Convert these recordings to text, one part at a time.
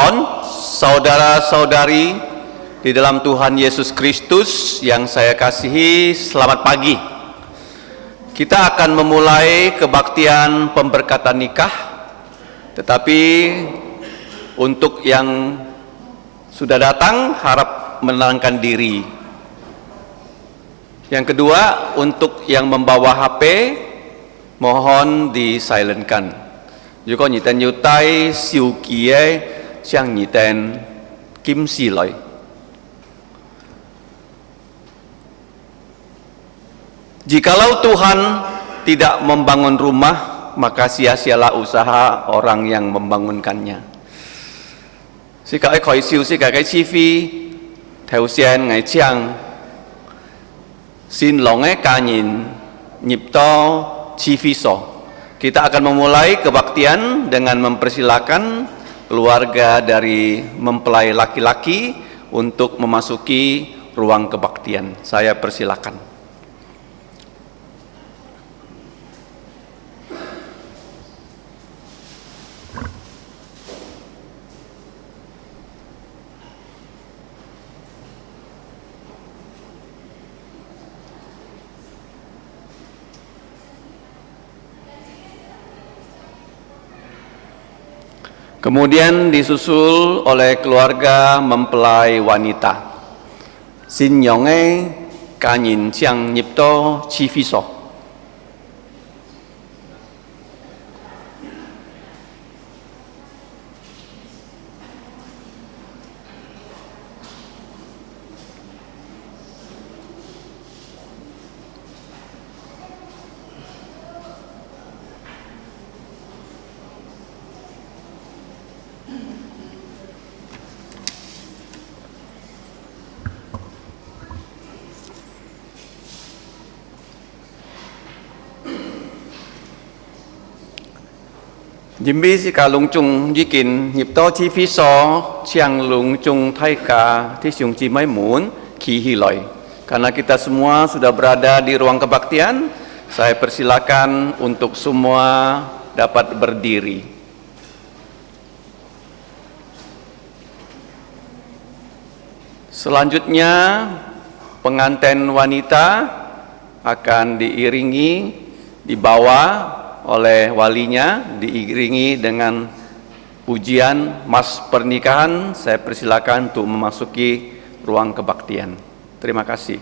Paon, saudara-saudari di dalam Tuhan Yesus Kristus yang saya kasihi, selamat pagi. Kita akan memulai kebaktian pemberkatan nikah, tetapi untuk yang sudah datang harap menenangkan diri. Yang kedua, untuk yang membawa HP mohon di-silentkan. Jika nyiten yutai siu kie siang nyiten kim si loi. Jikalau Tuhan tidak membangun rumah, maka sia-sialah usaha orang yang membangunkannya. Si kai koi siu si kai chi phi theo xian ngai chiang sin long e ka nyin nyip to chi phi so. Kita akan memulai kebaktian dengan mempersilakan keluarga dari mempelai laki-laki untuk memasuki ruang kebaktian. Saya persilakan. Kemudian disusul oleh keluarga mempelai wanita. Sin yonge kanyin chiang nyipto chi phi so. Jimbi si kalung chung yikin nhịp to chi phi so chiang lung chung thai ka ti siung chi mai mun ki hiloi. Karena kita semua sudah berada di ruang kebaktian, saya persilakan untuk semua dapat berdiri. Selanjutnya pengantin wanita akan diiringi dibawa oleh walinya, diiringi dengan pujian mas pernikahan. Saya persilakan untuk memasuki ruang kebaktian. Terima kasih.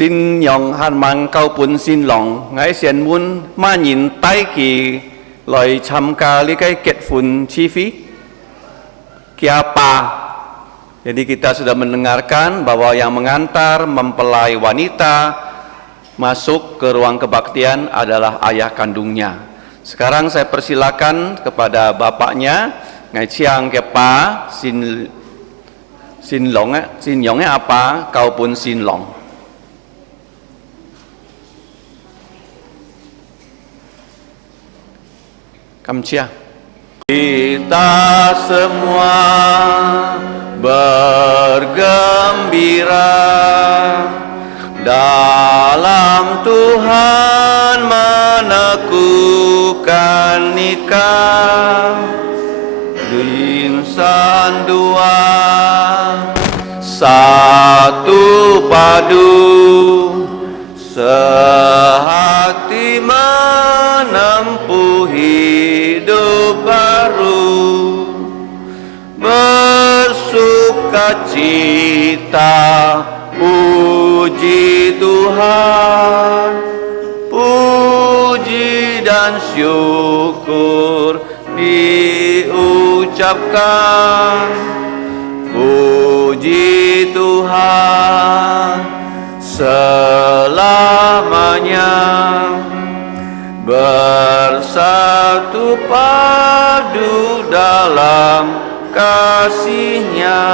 Xin nhong han mang cao bún xin lòng ngãi xiên mun ma nhìn tay kỳ lời tham gia li cái kết phun chi phí kiapa. Jadi kita sudah mendengarkan bahwa yang mengantar mempelai wanita masuk ke ruang kebaktian adalah ayah kandungnya. Sekarang saya persilakan kepada bapaknya Ngai Chiang Kepa Sin Sinlongnya apa? Kau pun sinlong. Kamcia. Kita semua bergembira dalam Tuhan meneguhkan nikah. Insan dua satu padu, sehati menempuh hidup baru, bersukacita puji Tuhan, puji dan syukur diucapkan. Puji Tuhan selamanya, bersatu padu dalam kasih-Nya.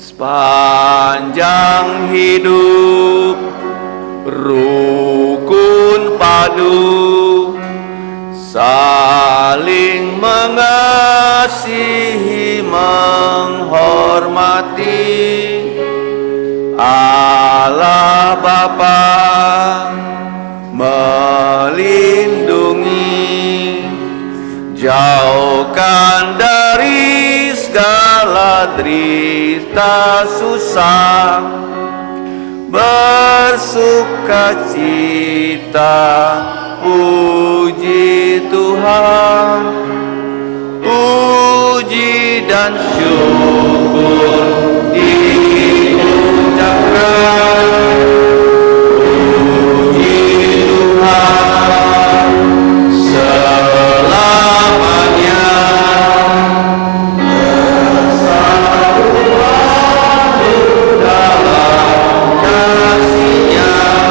Sepanjang hidup rukun padu, saling mengasihi, menghormati Allah Bapa, melindungi, jauhkan dari segala derita susah, bersukacita. Puji Tuhan, puji dan syukur diucapkan. Puji Tuhan selamanya, bersatu padu dalam kasih-Nya.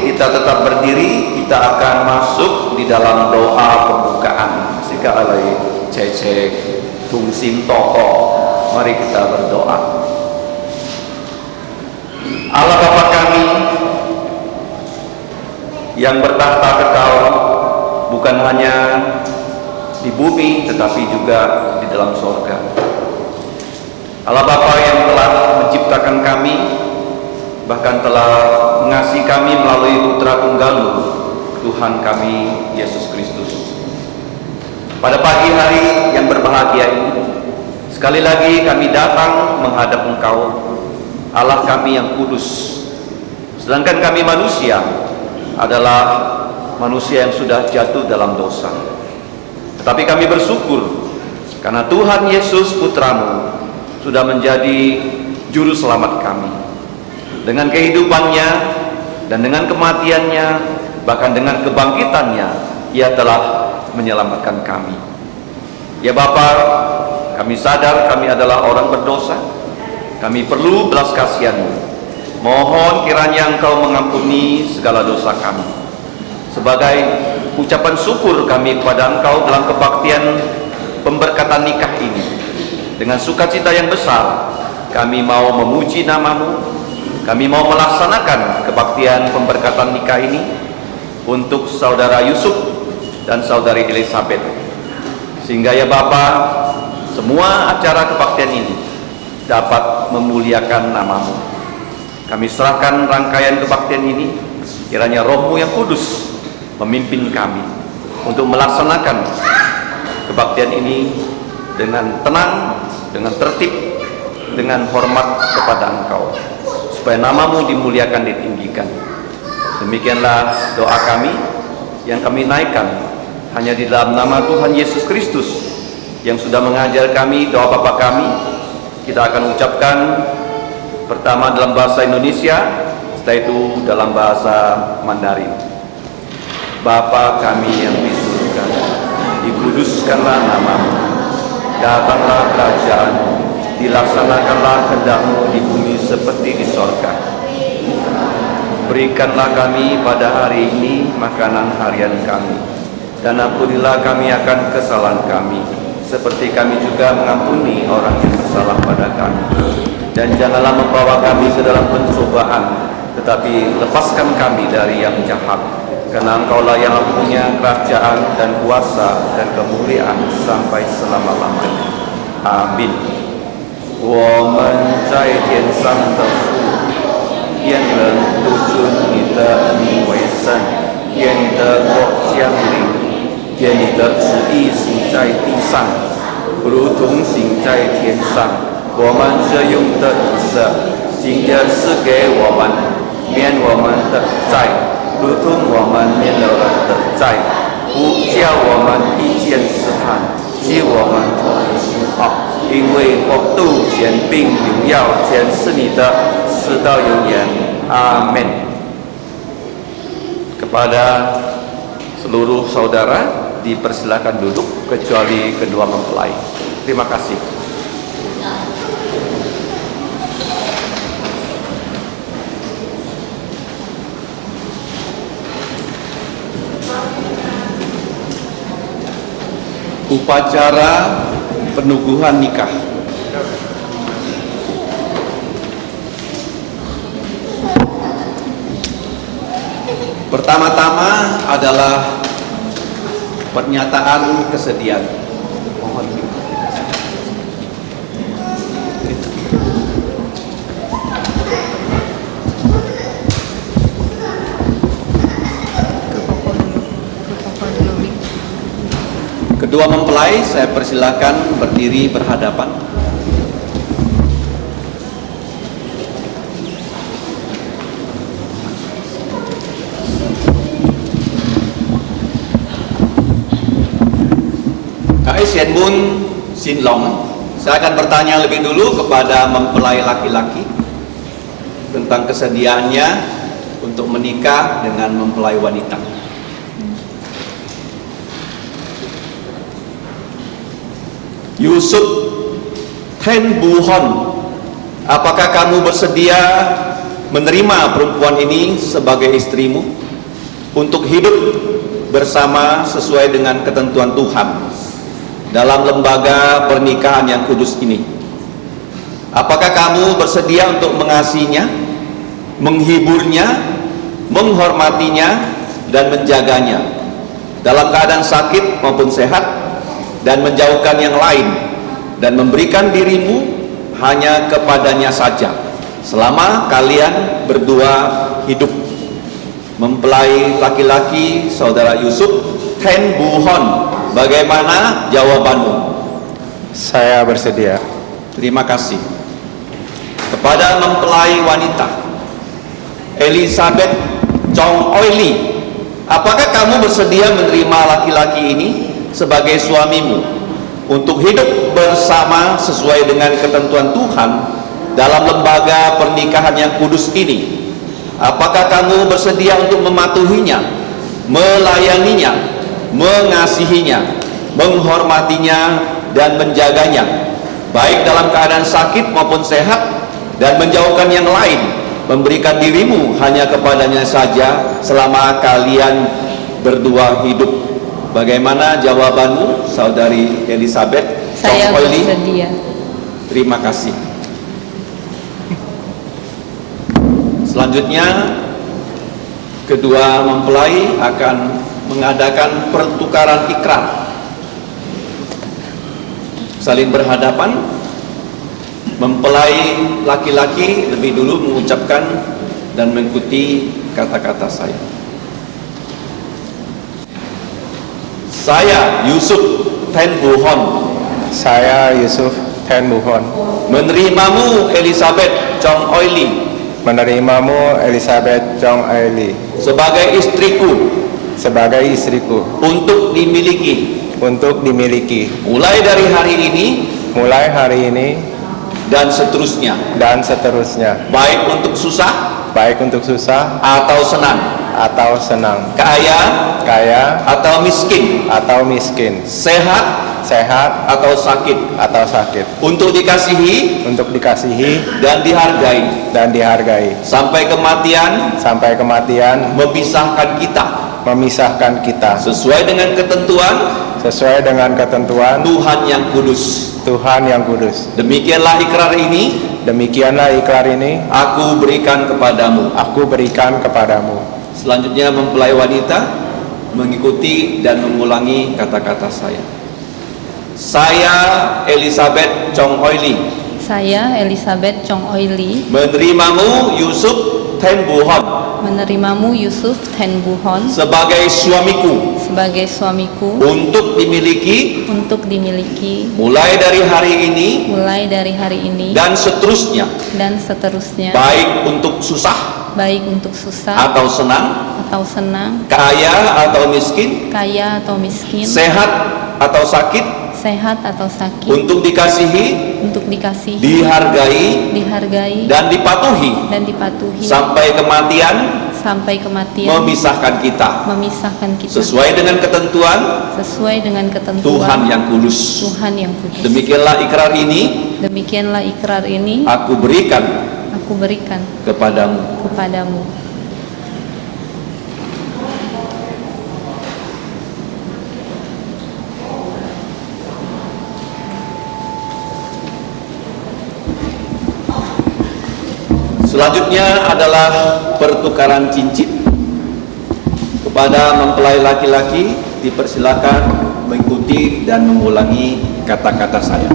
Kita tetap berdiri, kita akan masuk di dalam doa pembukaan. Sika alai cecek tungsim toko. Mari kita berdoa. Allah Bapa kami yang bertahta kekal, bukan hanya di bumi tetapi juga di dalam sorga. Allah Bapa yang telah menciptakan kami, bahkan telah mengasihi kami melalui Putra Tunggal-Mu, Tuhan kami Yesus Kristus. Pada pagi hari yang berbahagia ini, sekali lagi kami datang menghadap Engkau, Allah kami yang kudus. Sedangkan kami manusia adalah manusia yang sudah jatuh dalam dosa. Tetapi kami bersyukur karena Tuhan Yesus Putra-Mu sudah menjadi juru selamat kami. Dengan kehidupannya dan dengan kematiannya, bahkan dengan kebangkitannya, Ia telah menyelamatkan kami. Ya Bapa, kami sadar kami adalah orang berdosa. Kami perlu belas kasihan-Mu. Mohon kiranya Engkau mengampuni segala dosa kami. Sebagai ucapan syukur kami kepada Engkau dalam kebaktian pemberkatan nikah ini, dengan sukacita yang besar kami mau memuji nama-Mu. Kami mau melaksanakan kebaktian pemberkatan nikah ini untuk saudara Yusuf dan saudari Elizabeth. Sehingga ya Bapa, semua acara kebaktian ini dapat memuliakan nama-Mu. Kami serahkan rangkaian kebaktian ini, kiranya Roh-Mu yang kudus memimpin kami untuk melaksanakan kebaktian ini dengan tenang, dengan tertib, dengan hormat kepada Engkau, supaya nama-Mu dimuliakan, ditinggikan. Demikianlah doa kami yang kami naikkan hanya di dalam nama Tuhan Yesus Kristus yang sudah mengajar kami doa Bapa kami. Kita akan ucapkan pertama dalam bahasa Indonesia, setelah itu dalam bahasa Mandarin. Bapa kami yang di surga, dikuduskanlah nama-Mu, datanglah kerajaan-Mu, dilaksanakanlah kehendak-Mu di bumi seperti di sorga. Berikanlah kami pada hari ini makanan harian kami, dan ampunilah kami akan kesalahan kami, seperti kami juga mengampuni orang yang bersalah pada kami. Dan janganlah membawa kami ke dalam pencobaan, tetapi lepaskan kami dari yang jahat. Karena Engkaulah yang mempunyai kerajaan dan kuasa dan kemuliaan sampai selama-lamanya. Amin. 我们在天上的父，愿人都尊你的名为圣，愿你的国降临，愿你的旨意行在地上，如同行在天上。我们这用的饮食，今天赐给我们，免我们的债，如同我们免了人的债，不叫我们遇见试探，救我们脱离凶恶。因为国度、权柄、荣耀全是你的，直到永远。Amin. Kepada seluruh saudara dipersilakan duduk kecuali kedua mempelai. Terima kasih. Upacara penubuhan nikah. Pertama-tama adalah pernyataan kesedihan. Mohon. Kedua mempelai saya persilakan berdiri berhadapan. Kak Sian Mun Sin Long, saya akan bertanya lebih dulu kepada mempelai laki-laki tentang kesediaannya untuk menikah dengan mempelai wanita. Yusuf Ten Buhon, apakah kamu bersedia menerima perempuan ini sebagai istrimu untuk hidup bersama sesuai dengan ketentuan Tuhan dalam lembaga pernikahan yang kudus ini? Apakah kamu bersedia untuk mengasihinya, menghiburnya, menghormatinya, dan menjaganya dalam keadaan sakit maupun sehat, dan menjauhkan yang lain, dan memberikan dirimu hanya kepadanya saja selama kalian berdua hidup? Mempelai laki-laki saudara Yusuf Ten Buhon, bagaimana jawabanmu? Saya bersedia. Terima kasih. Kepada mempelai wanita Elizabeth Chong Oili, apakah kamu bersedia menerima laki-laki ini sebagai suamimu untuk hidup bersama sesuai dengan ketentuan Tuhan dalam lembaga pernikahan yang kudus ini? Apakah kamu bersedia untuk mematuhinya, melayaninya, mengasihinya, menghormatinya, dan menjaganya, baik dalam keadaan sakit maupun sehat, dan menjauhkan yang lain, memberikan dirimu hanya kepadanya saja selama kalian berdua hidup? Bagaimana jawabanmu, saudari Elizabeth? Saya bersedia. Terima kasih. Selanjutnya, kedua mempelai akan mengadakan pertukaran ikrar. Saling berhadapan, mempelai laki-laki lebih dulu mengucapkan dan mengikuti kata-kata saya. Saya Yusuf Ten Buhon, Saya Yusuf Ten Buhon, menerimamu Elizabeth Chong Oili menerimamu Elizabeth Chong Aili sebagai istriku sebagai istriku untuk dimiliki untuk dimiliki mulai dari hari ini mulai hari ini dan seterusnya, dan seterusnya, baik untuk susah baik untuk susah atau senang, atau senang, kaya kaya miskin, atau miskin, sehat sehat atau sakit, atau sakit, untuk dikasihi untuk dikasihi dan dihargai dan dihargai sampai kematian sampai kematian memisahkan kita memisahkan kita sesuai dengan ketentuan sesuai dengan ketentuan Tuhan yang kudus. Tuhan yang kudus. Demikianlah ikrar ini Demikianlah ikrar ini aku berikan kepadamu. aku berikan kepadamu. Selanjutnya mempelai wanita mengikuti dan mengulangi kata-kata saya. Saya Elizabeth Chong Oili, Saya Elizabeth Chong Oili, menerimamu Yusuf Ten Buhon menerimamu Yusuf Ten Buhon sebagai suamiku sebagai suamiku untuk dimiliki untuk dimiliki mulai dari hari ini mulai dari hari ini dan seterusnya, dan seterusnya, baik untuk susah baik untuk susah atau senang, atau senang, kaya atau miskin, kaya atau miskin, sehat atau sakit, sehat atau sakit, untuk dikasihi, untuk dikasihi, dihargai dihargai, dan dipatuhi dan dipatuhi sampai kematian sampai kematian memisahkan kita memisahkan kita sesuai dengan ketentuan sesuai dengan ketentuan Tuhan yang kudus. Tuhan yang kudus. Demikianlah ikrar ini Demikianlah ikrar ini aku berikan aku berikan kepadamu. kepadamu. Selanjutnya adalah pertukaran cincin. Kepada mempelai laki-laki dipersilakan mengikuti dan mengulangi kata-kata saya.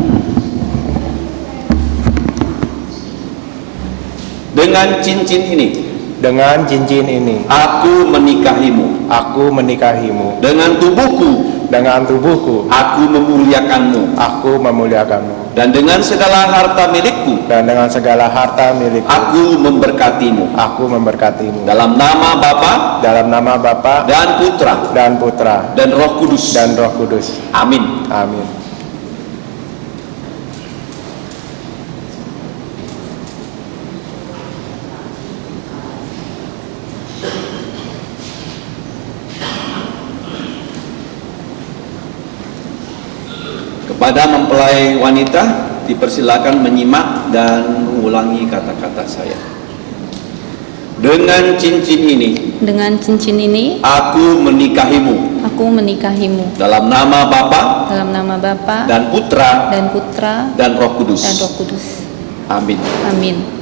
Dengan cincin ini Dengan cincin ini aku menikahimu. aku menikahimu. Dengan tubuhku Dengan tubuhku aku memuliakanmu. aku memuliakanmu. Dan dengan segala harta milikku Dan dengan segala harta milikku aku memberkatimu. aku memberkatimu. Dalam nama Bapa Dalam nama Bapa dan Putra dan Putra dan Roh Kudus. dan Roh Kudus. Amin. Amin. Kepada mempelai wanita dipersilakan menyimak dan mengulangi kata-kata saya. Dengan cincin ini Dengan cincin ini aku menikahimu. aku menikahimu Dalam nama Bapa dalam nama Bapa dan Putra dan Putra dan Roh Kudus. dan Roh Kudus. Amin. Amin.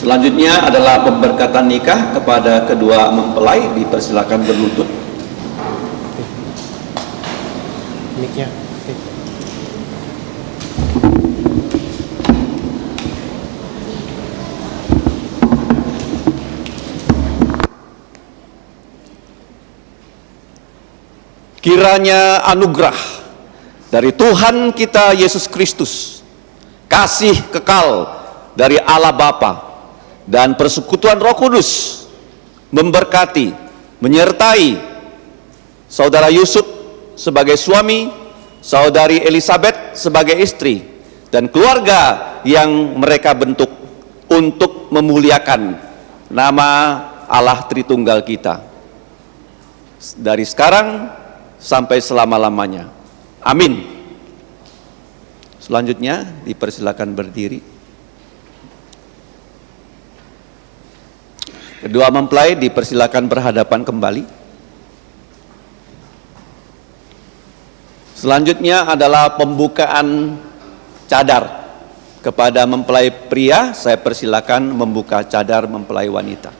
Selanjutnya adalah pemberkatan nikah kepada kedua mempelai, dipersilakan berlutut. Mic-nya. Kiranya anugerah dari Tuhan kita Yesus Kristus, kasih kekal dari Allah Bapa, dan persekutuan Roh Kudus memberkati, menyertai saudara Yusuf sebagai suami, saudari Elizabeth sebagai istri, dan keluarga yang mereka bentuk untuk memuliakan nama Allah Tritunggal kita dari sekarang sampai selama-lamanya. Amin. Selanjutnya dipersilakan berdiri. Kedua mempelai dipersilakan berhadapan kembali. Selanjutnya adalah pembukaan cadar. Kepada mempelai pria, saya persilakan membuka cadar mempelai wanita.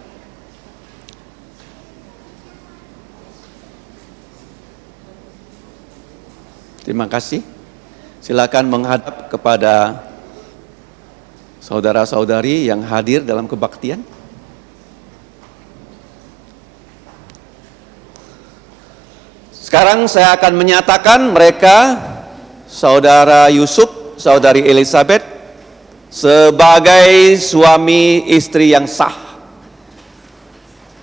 Terima kasih. Silakan menghadap kepada saudara-saudari yang hadir dalam kebaktian. Sekarang saya akan menyatakan mereka, Saudara Yusuf, Saudari Elizabeth, sebagai suami istri yang sah.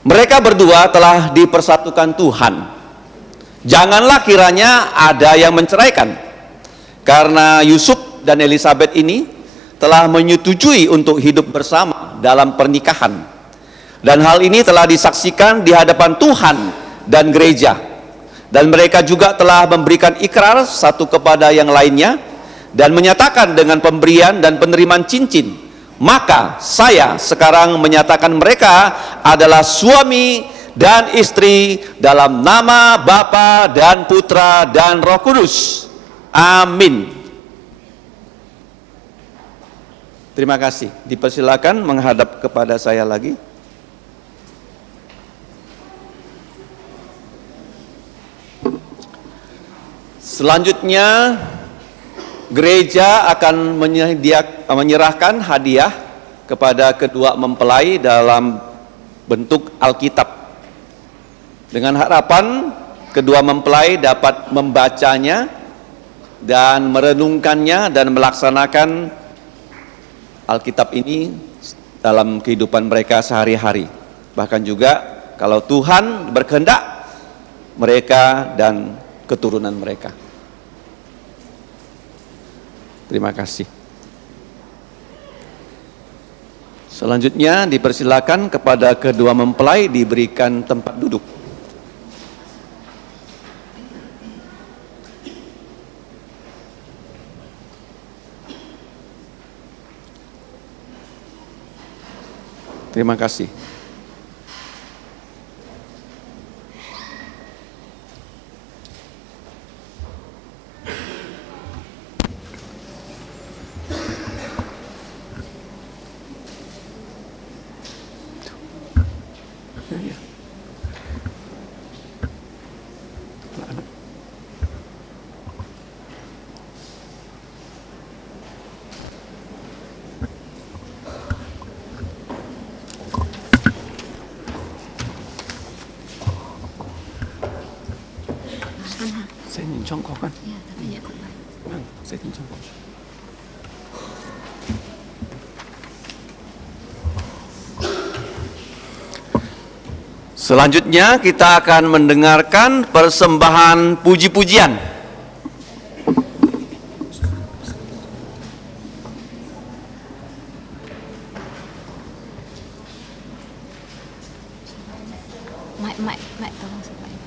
Mereka berdua telah dipersatukan Tuhan. Janganlah kiranya ada yang menceraikan, karena Yusuf dan Elizabeth ini telah menyetujui untuk hidup bersama dalam pernikahan. Dan hal ini telah disaksikan di hadapan Tuhan dan gereja. Dan mereka juga telah memberikan ikrar satu kepada yang lainnya dan menyatakan dengan pemberian dan penerimaan cincin. Maka saya sekarang menyatakan mereka adalah suami dan istri dalam nama Bapa dan Putra dan Roh Kudus. Amin. Terima kasih. Dipersilakan menghadap kepada saya lagi. Selanjutnya, gereja akan menyerahkan hadiah kepada kedua mempelai dalam bentuk Alkitab. Dengan harapan kedua mempelai dapat membacanya dan merenungkannya dan melaksanakan Alkitab ini dalam kehidupan mereka sehari-hari. Bahkan juga kalau Tuhan berkehendak, mereka dan keturunan mereka. Terima kasih. Selanjutnya dipersilakan kepada kedua mempelai diberikan tempat duduk. Terima kasih. Saya nhìn trong khó khăn. Vâng, saya nhìn trong khó khăn. Selanjutnya kita akan mendengarkan persembahan puji-pujian. Mak, tolong supaya.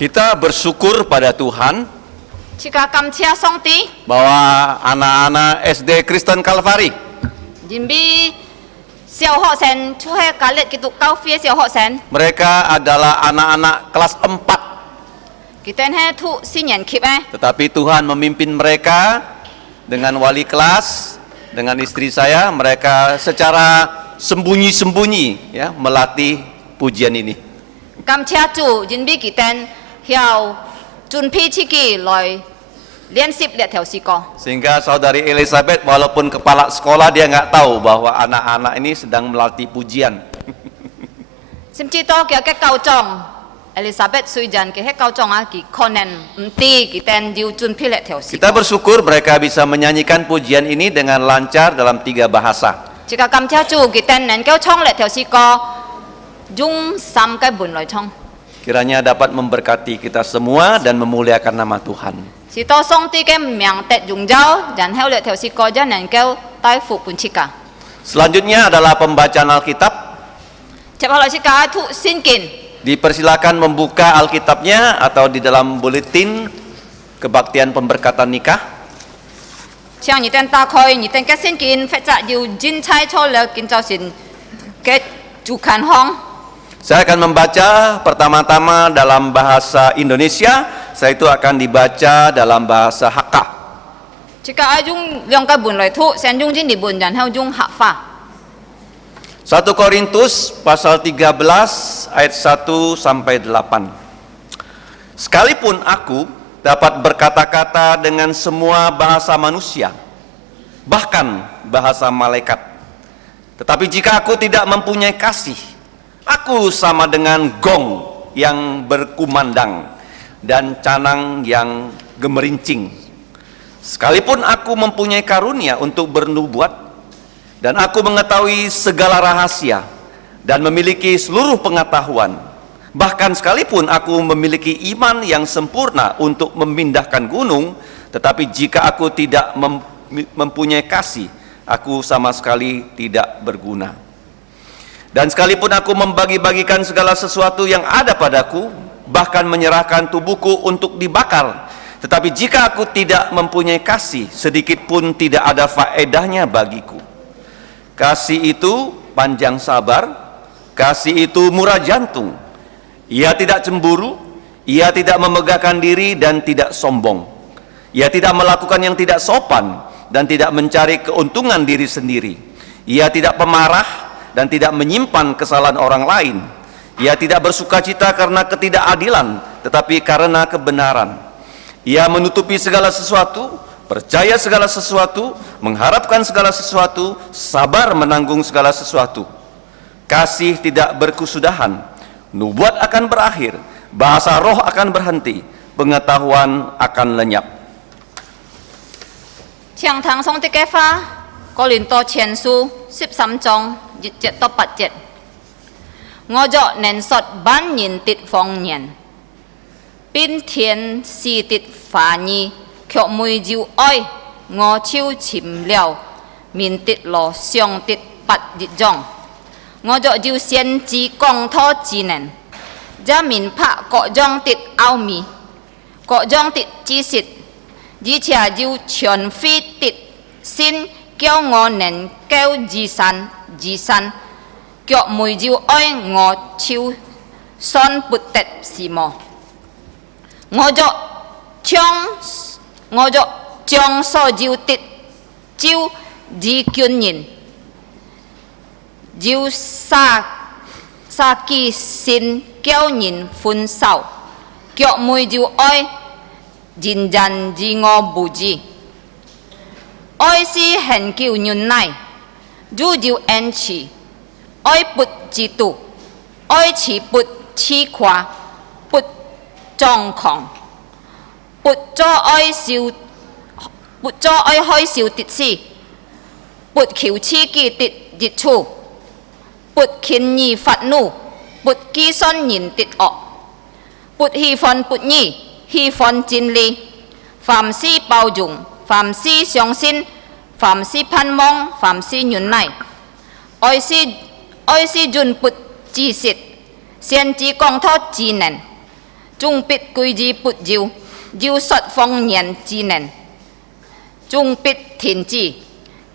Kita bersyukur pada Tuhan Jika kamcia song ti, bahwa anak-anak SD Kristen Kalvari jimbi xiao ho sen, cuhe kalit gitu kau fie xiao ho sen. mereka adalah anak-anak kelas 4, Kita he tu sinyan kip tetapi Tuhan memimpin mereka dengan wali kelas, dengan istri saya, mereka secara sembunyi-sembunyi ya melatih pujian ini. Kamcia cu, jimbi kita hiao jun pi ciki loy liên sip lihat theo siko. Sehingga saudari Elizabeth walaupun kepala sekolah dia nggak tahu bahwa anak-anak ini sedang melatih pujian. Simci to kia ke kau chong, Elizabeth sui jan ke he kau chong ki konen mti kita diu jun pi lihat theo siko. Kita bersyukur mereka bisa menyanyikan pujian ini dengan lancar dalam 3 bahasa. Jika kamcia cu kita nen kau chong lihat theo siko, jung sam kai bun loy chong. Kiranya dapat memberkati kita semua dan memuliakan nama Tuhan. Si to song ti ke miang tet jung jao, jan heu lihat theo siko jan nen kau tai fu pun cika. Selanjutnya adalah pembacaan Alkitab. Cepat lo cika tu sinkin. Dipersilakan membuka Alkitabnya atau di dalam buletin kebaktian pemberkatan nikah. Chiang ni ten ta khoi, ni ten ke sinkin, fet za yu jin chai cho le kin zao sin ke ju kan hong. Saya akan membaca pertama-tama dalam bahasa Indonesia, setelah itu akan dibaca dalam bahasa Hakka. Jika ajung liang ka bun loi tu, sen jung jin di bun jan heu jung hak fa. 1 Korintus pasal 13 ayat 1 sampai 8. Sekalipun aku dapat berkata-kata dengan semua bahasa manusia, bahkan bahasa malaikat, tetapi jika aku tidak mempunyai kasih, aku sama dengan gong yang berkumandang dan canang yang gemerincing. Sekalipun aku mempunyai karunia untuk bernubuat dan aku mengetahui segala rahasia dan memiliki seluruh pengetahuan, bahkan sekalipun aku memiliki iman yang sempurna untuk memindahkan gunung, tetapi jika aku tidak mempunyai kasih, aku sama sekali tidak berguna. Dan sekalipun aku membagi-bagikan segala sesuatu yang ada padaku, bahkan menyerahkan tubuhku untuk dibakar, tetapi jika aku tidak mempunyai kasih, sedikit pun tidak ada faedahnya bagiku. Kasih itu panjang sabar, kasih itu murah jantung. Ia tidak cemburu, ia tidak memegahkan diri dan tidak sombong. Ia tidak melakukan yang tidak sopan dan tidak mencari keuntungan diri sendiri. Ia tidak pemarah dan tidak menyimpan kesalahan orang lain. Ia tidak bersukacita karena ketidakadilan, tetapi karena kebenaran. Ia menutupi segala sesuatu, percaya segala sesuatu, mengharapkan segala sesuatu, sabar menanggung segala sesuatu. Kasih tidak berkesudahan, nubuat akan berakhir, bahasa roh akan berhenti, pengetahuan akan lenyap. Chiang tang song ti ke fa, Korinto 前书13章1節到8節。我作能說萬人的方言，並天使的話語，卻沒有愛，我就成了面的羅上的不一樣。我作要先知講托智能，這明白各樣的奧秘，各樣的知識，而且要全非的心。叫我能夠自身，腳沒有愛我就算不得什麼。我就將所有的就以軍人，要殺己先叫人分手，腳沒有愛，人人以我不知。愛是恒久忍耐，如有恩慈；愛不嫉妒，愛是不自誇，不張狂，不作愛害羞的事，不求自己的益處，不輕易發怒，不計算人的惡，不喜歡不義，喜歡真理，凡事包容。凡事相信，凡事盼望，凡事忍耐。愛是永不止息，先知講托智能， Trung pit quy di put diu, diu sot phong nyen ji nen. Trung pit tin ji,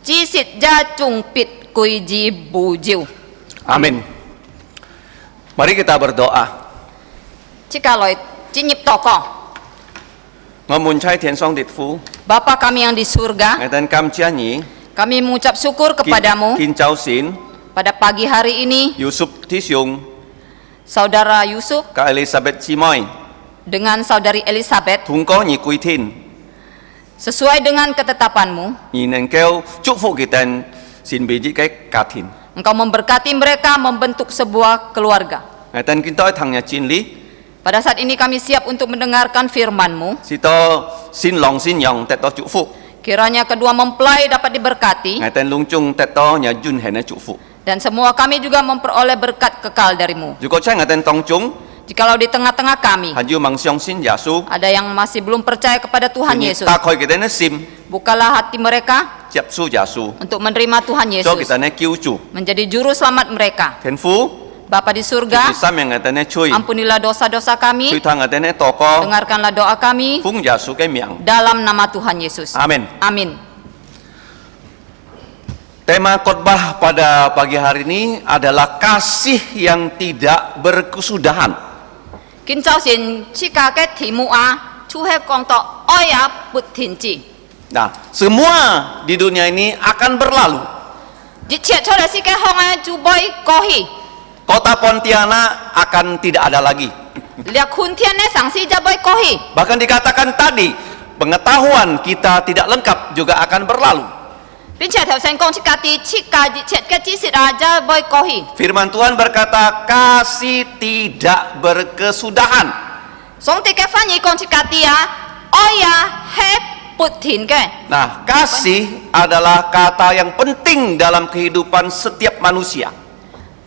ji sit ja trung pit quy di bu diu. Amin. Mari kita berdoa. Jika loi jinyip toko, Memuncai Tian Song Dit Fu, Bapa kami yang di surga, Ngaitan Kam Cianyi, kami mengucap syukur kepadamu Kin Chau Sin, pada pagi hari ini, Yusuf Tisyung, Saudara Yusuf Ka Elizabeth Chimoy, dengan Saudari Elizabeth, Thung Ko Nyi Kui Tin, sesuai dengan ketetapanmu, Nyi Nen Keo, Chúc Phụ Kitan, Sin Biji Kai Katin. Engkau memberkati mereka membentuk sebuah keluarga. Ngaitan Kinto Thangnya Chin Li, Pada saat ini kami siap untuk mendengarkan firman-Mu. Sito Sin Long Sin Yong Tet To Chúc Phụ, Kiranya kedua mempelai dapat diberkati Ngaitan Lung Chung Tet To Nya Jun Hena Chúc Phụ. dan semua kami juga memperoleh berkat kekal dari-Mu. Juga Chai Ngaitan Tong Chung, Jikalau di tengah-tengah kami Haju Mang Siong Sin Yasu, ada yang masih belum percaya kepada Tuhan Yesus, Ta Khoi Kita Ne Sim, bukalah hati mereka Chiap Su Yasu, untuk menerima Tuhan So Yesus Kita Ne Kiu Chu, menjadi juru selamat mereka. Thian Phu, Bapa di surga, Isam yang Ngaitan Ne Chui, ampunilah dosa-dosa Chui kami, Thang Ngaitan Ne Toko, dengarkanlah doa kami Phung Yasu Kai Miang. dalam nama Tuhan Yesus. Amin. Amin. Tema khotbah pada pagi hari ini adalah kasih yang tidak berkesudahan. Kinh Châu xin Chika cái题mục A, Chu He Kong To Oya Bút Thìn Chi. Nah, semua di dunia ini akan berlalu. Dịch triệt cho là si cái hong a chu boy ko hi. Kota Pontianak akan tidak ada lagi. Liak Hun Thiên ne sang si ja boy ko hi. Bahkan dikatakan tadi, pengetahuan kita tidak lengkap juga akan berlalu. Bin triệt theo sen kong Chika ti Chika dịch triệt cái chi sit a ja boy ko hi. Firman Tuhan berkata, kasih tidak berkesudahan. Song ti cái phan yi kong Chika ti a Oya He Bút Thìn cái. Nah, kasih adalah kata yang penting dalam kehidupan setiap manusia.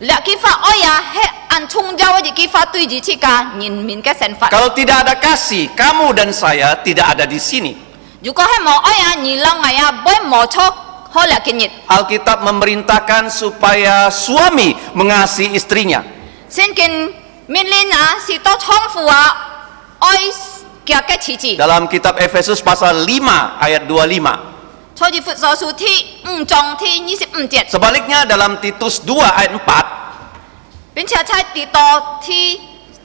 Liak ki fa Oya He an chung ja wa ji ki fa tui ji Chika nhìn min cái sen phạt. Kalau tidak ada kasih, kamu dan saya tidak ada di sini. Dù có hay mò Oya nhìn long ngày a boy mò cho ho liak ki nhit. Alkitab memerintahkan supaya suami mengasihi istrinya. Xin kinh min lin a si to chong fu a oi kia cái chỉ chỉ. Dalam kitab Efesus pasal 5 ayat 25. Cho ji phut so su thi trong thi 25 节. Sebaliknya dalam Titus 2 ayat 4, 并且在第多thi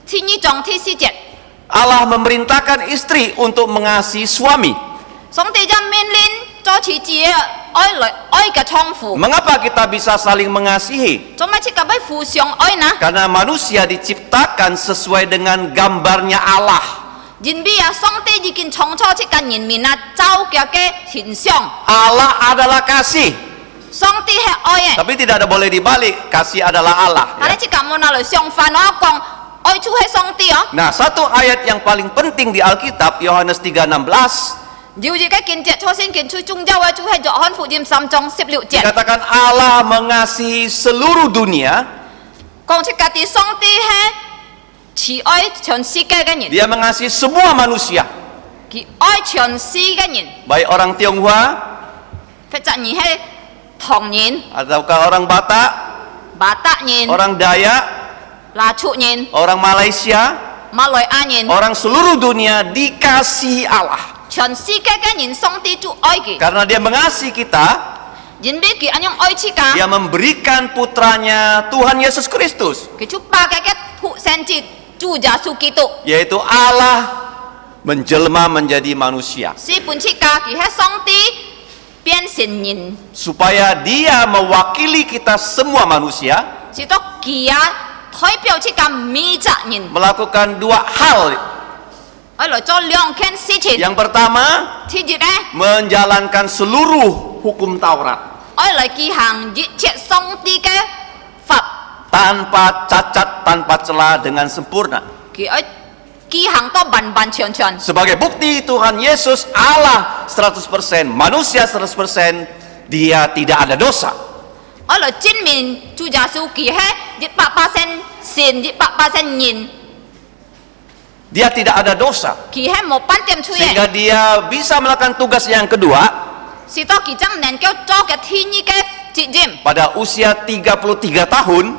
thi 2trong thi 4节. Allah memerintahkan istri untuk mengasihi suami. Song ti ja min lin cho chỉ chỉ oi cái chong fu. Mengapa kita bisa saling mengasihi? Cho mai chỉ cái bai fu xiong oi na. Karena manusia diciptakan sesuai dengan gambarnya Allah. Jin bi a song ti ji kin chong cho chỉ cái nhìn min na trao kia cái hình xiong. Allah adalah kasih. Song ti he oi e. Tapi tidak ada boleh dibalik, kasih adalah Allah. Hari chỉ cái mo na lo xiong fa no kong oi chu he song ti a. Nah, satu ayat yang paling penting di Alkitab, Yohanes 3:16, Điều gì cái kinh tiết cho xin kinh chui chung giao chú hay dọn hôn phụ diêm xăm trong 16 节. dikatakan Allah mengasihi seluruh dunia. Còn chỉ cả tí song tí he chỉ oi全世界嘅人, Dia mengasihi semua manusia, chỉ oi 全世界人, baik orang Tionghoa phải chọn gì hay thong nhân, ataukah orang Batak, Ba Tạ nhân, orang Dayak, La Chu nhân, orang Malaysia, Malaysia nhân, orang seluruh dunia dikasihi Allah. 全世界嘅人上帝就愛佢. Karena dia mengasihi kita, Nhân biết佢anh yang愛起cả, dia memberikan putranya Tuhan Yesus Kristus,佢chú ba cái phụ sen chỉ chủ Giêsu Kitô. yaitu Allah menjelma menjadi manusia, Si pun chỉ cả佢hay song帝變成人, supaya dia mewakili kita semua manusia chỉ có kia代表chỉ cả每隻人. melakukan dua hal. Ôi lo cho lượng khen si chỉ. Yang pertama, Thì gì đấy? menjalankan seluruh hukum Taurat Ôi lo kỳ hàng dị triệt song ti cái Phật. tanpa cacat, tanpa celah, dengan sempurna. Kỳ ôi kỳ hàng to bàn bàn chuẩn chuẩn. Sebagai bukti Tuhan Yesus Allah 100%, manusia 100%, dia tidak ada dosa. Ôi lo chứng minh Chúa Giêsu kỳ hết dị 100% sin dị 100% nhìn. Dia tidak ada dosa, Kỳ hết một ban tiêm chui. sehingga dia bisa melakukan tugas yang kedua. Si to kỳ chẳng nên kéo cho cái thi như cái dị diệm. Pada usia 33 tahun,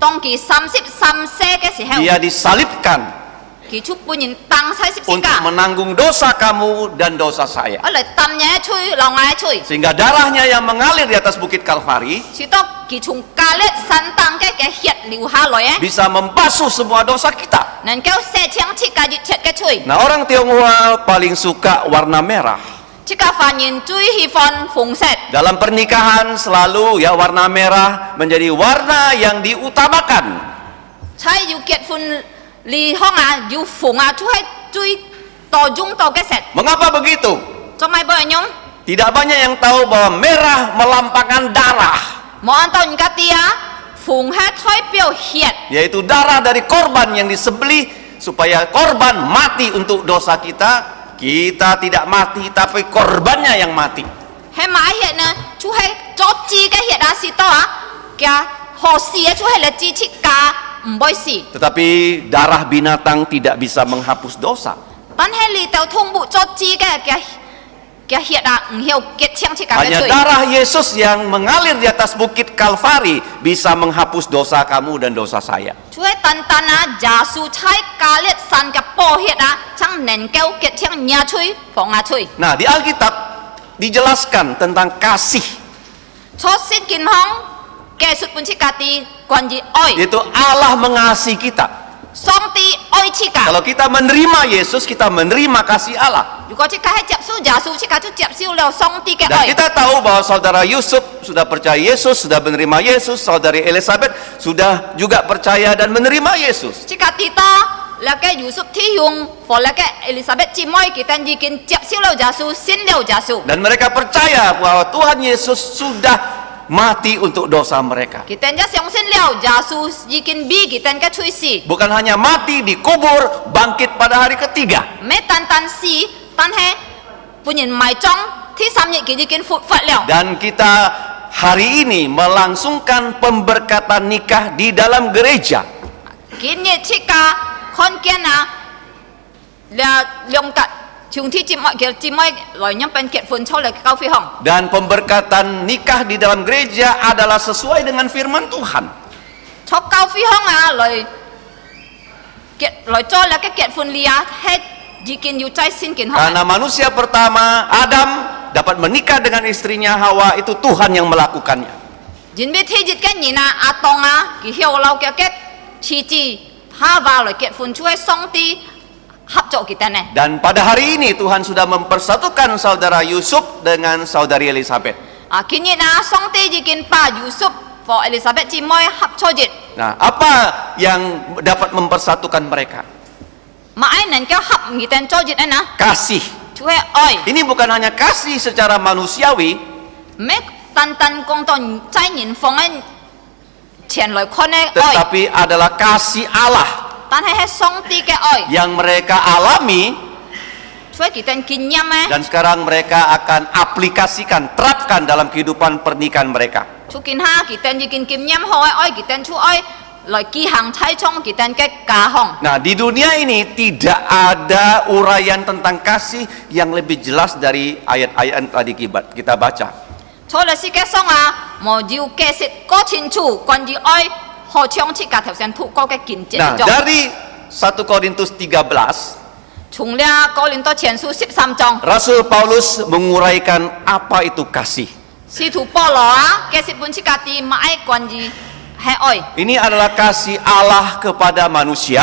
Tông kỳ 33 xe cái時候. dia disalibkan kỳ chút bùn nhìn tăng sai xích untuk cả menanggung dosa kamu dan dosa saya. ở lại tâm nhé chui lòng ai chui Sehingga darahnya yang mengalir di atas bukit Kalvari chỉ to kỳ chung ca lết san tăng cái hiện liu ha lối ấy bisa membasuh semua dosa kita. nên kéo xe chiang chỉ cả dịch chết cái chui Nah, orang Tionghoa paling suka warna merah. chỉ cả phản nhìn chui hi phòn phùng sét Dalam pernikahan selalu ya warna merah menjadi warna yang diutamakan. sai yu kiệt phun li hong à yu phùng à chui chui to dung to cái sét Mengapa begitu? cho mai bơi nhung Tidak banyak yang tahu bahwa merah melampangkan darah, mò ăn tao những cái tia phùng hết thói biểu hiện yaitu darah dari korban yang disembelih supaya korban mati untuk dosa kita. Kita tidak mati, tapi korbannya yang mati. hay mãi hiện nè chú hay cho chi cái hiện à xí to à kìa hồ xí chú hay là chi chi cả bôi xí Tetapi darah binatang tidak bisa menghapus dosa. tan hay li tao thông bụ cho chi cái kìa hiện à hiểu kiệt chiang chi cả cái Hanya tuổi darah Yesus yang mengalir di atas bukit Kalvari bisa menghapus dosa kamu dan dosa saya. chú hay tan tan à giả su chai cá liệt san cái po hiện à chẳng nền kêu kiệt chiang nhà chui phòng à chui Nah, di Alkitab dijelaskan tentang kasih, cho xin kinh hong kẻ sụt bún chi cả ti quan gì oi yaitu Allah mengasihi kita. song ti oi chi cả Kalau kita menerima Yesus, kita menerima kasih Allah.如果chi cả hay chẹp su giả su chi cả chú chẹp siêu leo song ti cái Dan oi kita tahu bahwa saudara Yusuf sudah percaya Yesus, sudah menerima Yesus, saudari Elizabeth sudah juga percaya dan menerima Yesus. chỉ cả tí to là cái Yusuf thi hùng và là cái Elizabeth chỉ moi kita gì kinh chẹp siêu lâu giả su xin lâu giả su Dan mereka percaya bahwa Tuhan Yesus sudah mati untuk dosa mereka. kita nhớ sống xin lâu giả su gì kinh bi kita cái chui si Bukan hanya mati, dikubur, bangkit pada hari ketiga. mấy tan tan si tan he punya mai trong thi sam nhị gì kinh phụ phật liệu Dan kita hari ini melangsungkan pemberkatan nikah di dalam gereja. kinh nhị chỉ cả con kia na là lòng cả chúng thi chỉ moi lời nhắm bên kiệt phun cho là cao phi hồng Dan pemberkatan nikah di dalam gereja adalah sesuai dengan firman Tuhan. cho cao phi hồng à lời cho là cái kiệt phun lia hết gì kinh yêu trai xin kinh hồng Karena manusia pertama Adam dapat menikah dengan istrinya Hawa, itu Tuhan yang melakukannya. Jin biết thi dịch cái gì na a tông à kỳ hiệu lâu cái chi chi ha vào lời kiệt phun chuối song ti hấp chỗ kita này Dan pada hari ini Tuhan sudah mempersatukan saudara Yusuf dengan saudari Elizabeth. à kinh na song ti gì kinh pa Yusuf và Elizabeth chỉ moi hấp cho dịch Nah, apa yang dapat mempersatukan mereka? mà ai nên kéo hấp người ta cho dịch này nè Kasih. chuối oi Ini bukan hanya kasih secara manusiawi, mấy tan tan công tôn trái nhìn phong anh tiền lời con này oi tetapi adalah kasih Allah tan hay hết song ti cái oi yang mereka alami chuối kita kinh nhâm á dan sekarang mereka akan aplikasikan, terapkan dalam kehidupan pernikahan mereka. chú kinh ha kita gì kinh kinh nhâm hỏi oi kita chú oi lời kỳ hàng trái trong kita cái cá hong Nah, di dunia ini tidak ada uraian tentang kasih yang lebih jelas dari ayat-ayat yang tadi kita baca. cho là si cái song à mà yêu cái sự có chính chủ còn gì oi họ trong chỉ cả thầu sen thu có cái kinh chế Nah, trong dari 1 Korintus 13, chúng là có liên to chiến số 13 trong Rasul Paulus menguraikan apa itu kasih. si thủ bỏ lỏ cái sự buôn chỉ cả ti mãi còn gì hay oi Ini adalah kasih Allah kepada manusia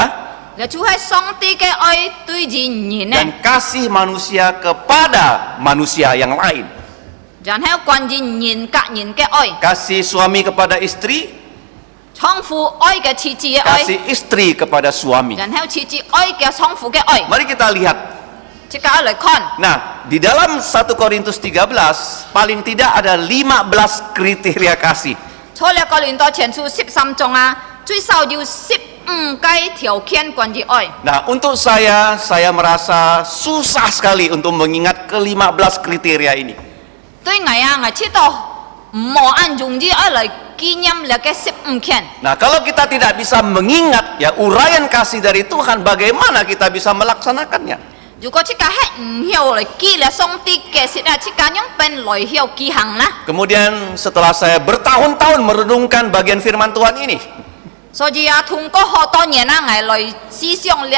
là chú hay song ti cái oi tuy gì nhìn dan này kasih manusia kepada manusia yang lain. chẳng hay còn gì nhìn cả nhìn cái oi Kasih suami kepada istri, trong phu oi cái chi chi cái oi kasih istri kepada suami. chẳng hay chi chi oi cái trong phu cái oi Mari kita lihat. chỉ cả lời con Nah, di dalam 1 Korintus 13 paling tidak ada 15 kriteria kasih. cho là có liên to chiến số 13 trong à最少有15cái条件关于爱 Nah, untuk saya merasa susah sekali untuk mengingat ke-15 kriteria ini. 对我啊我知道冇按用字而来纪念了个15件 Nah, kalau kita tidak bisa mengingat ya uraian kasih dari Tuhan, bagaimana kita bisa melaksanakannya? 如果这个还唔晓来记了上帝嘅事啊，这个样本来晓记行啦。 Kemudian setelah saya bertahun-tahun merenungkan bagian firman Tuhan ini, 所以啊，通过好多年啊，我来思想了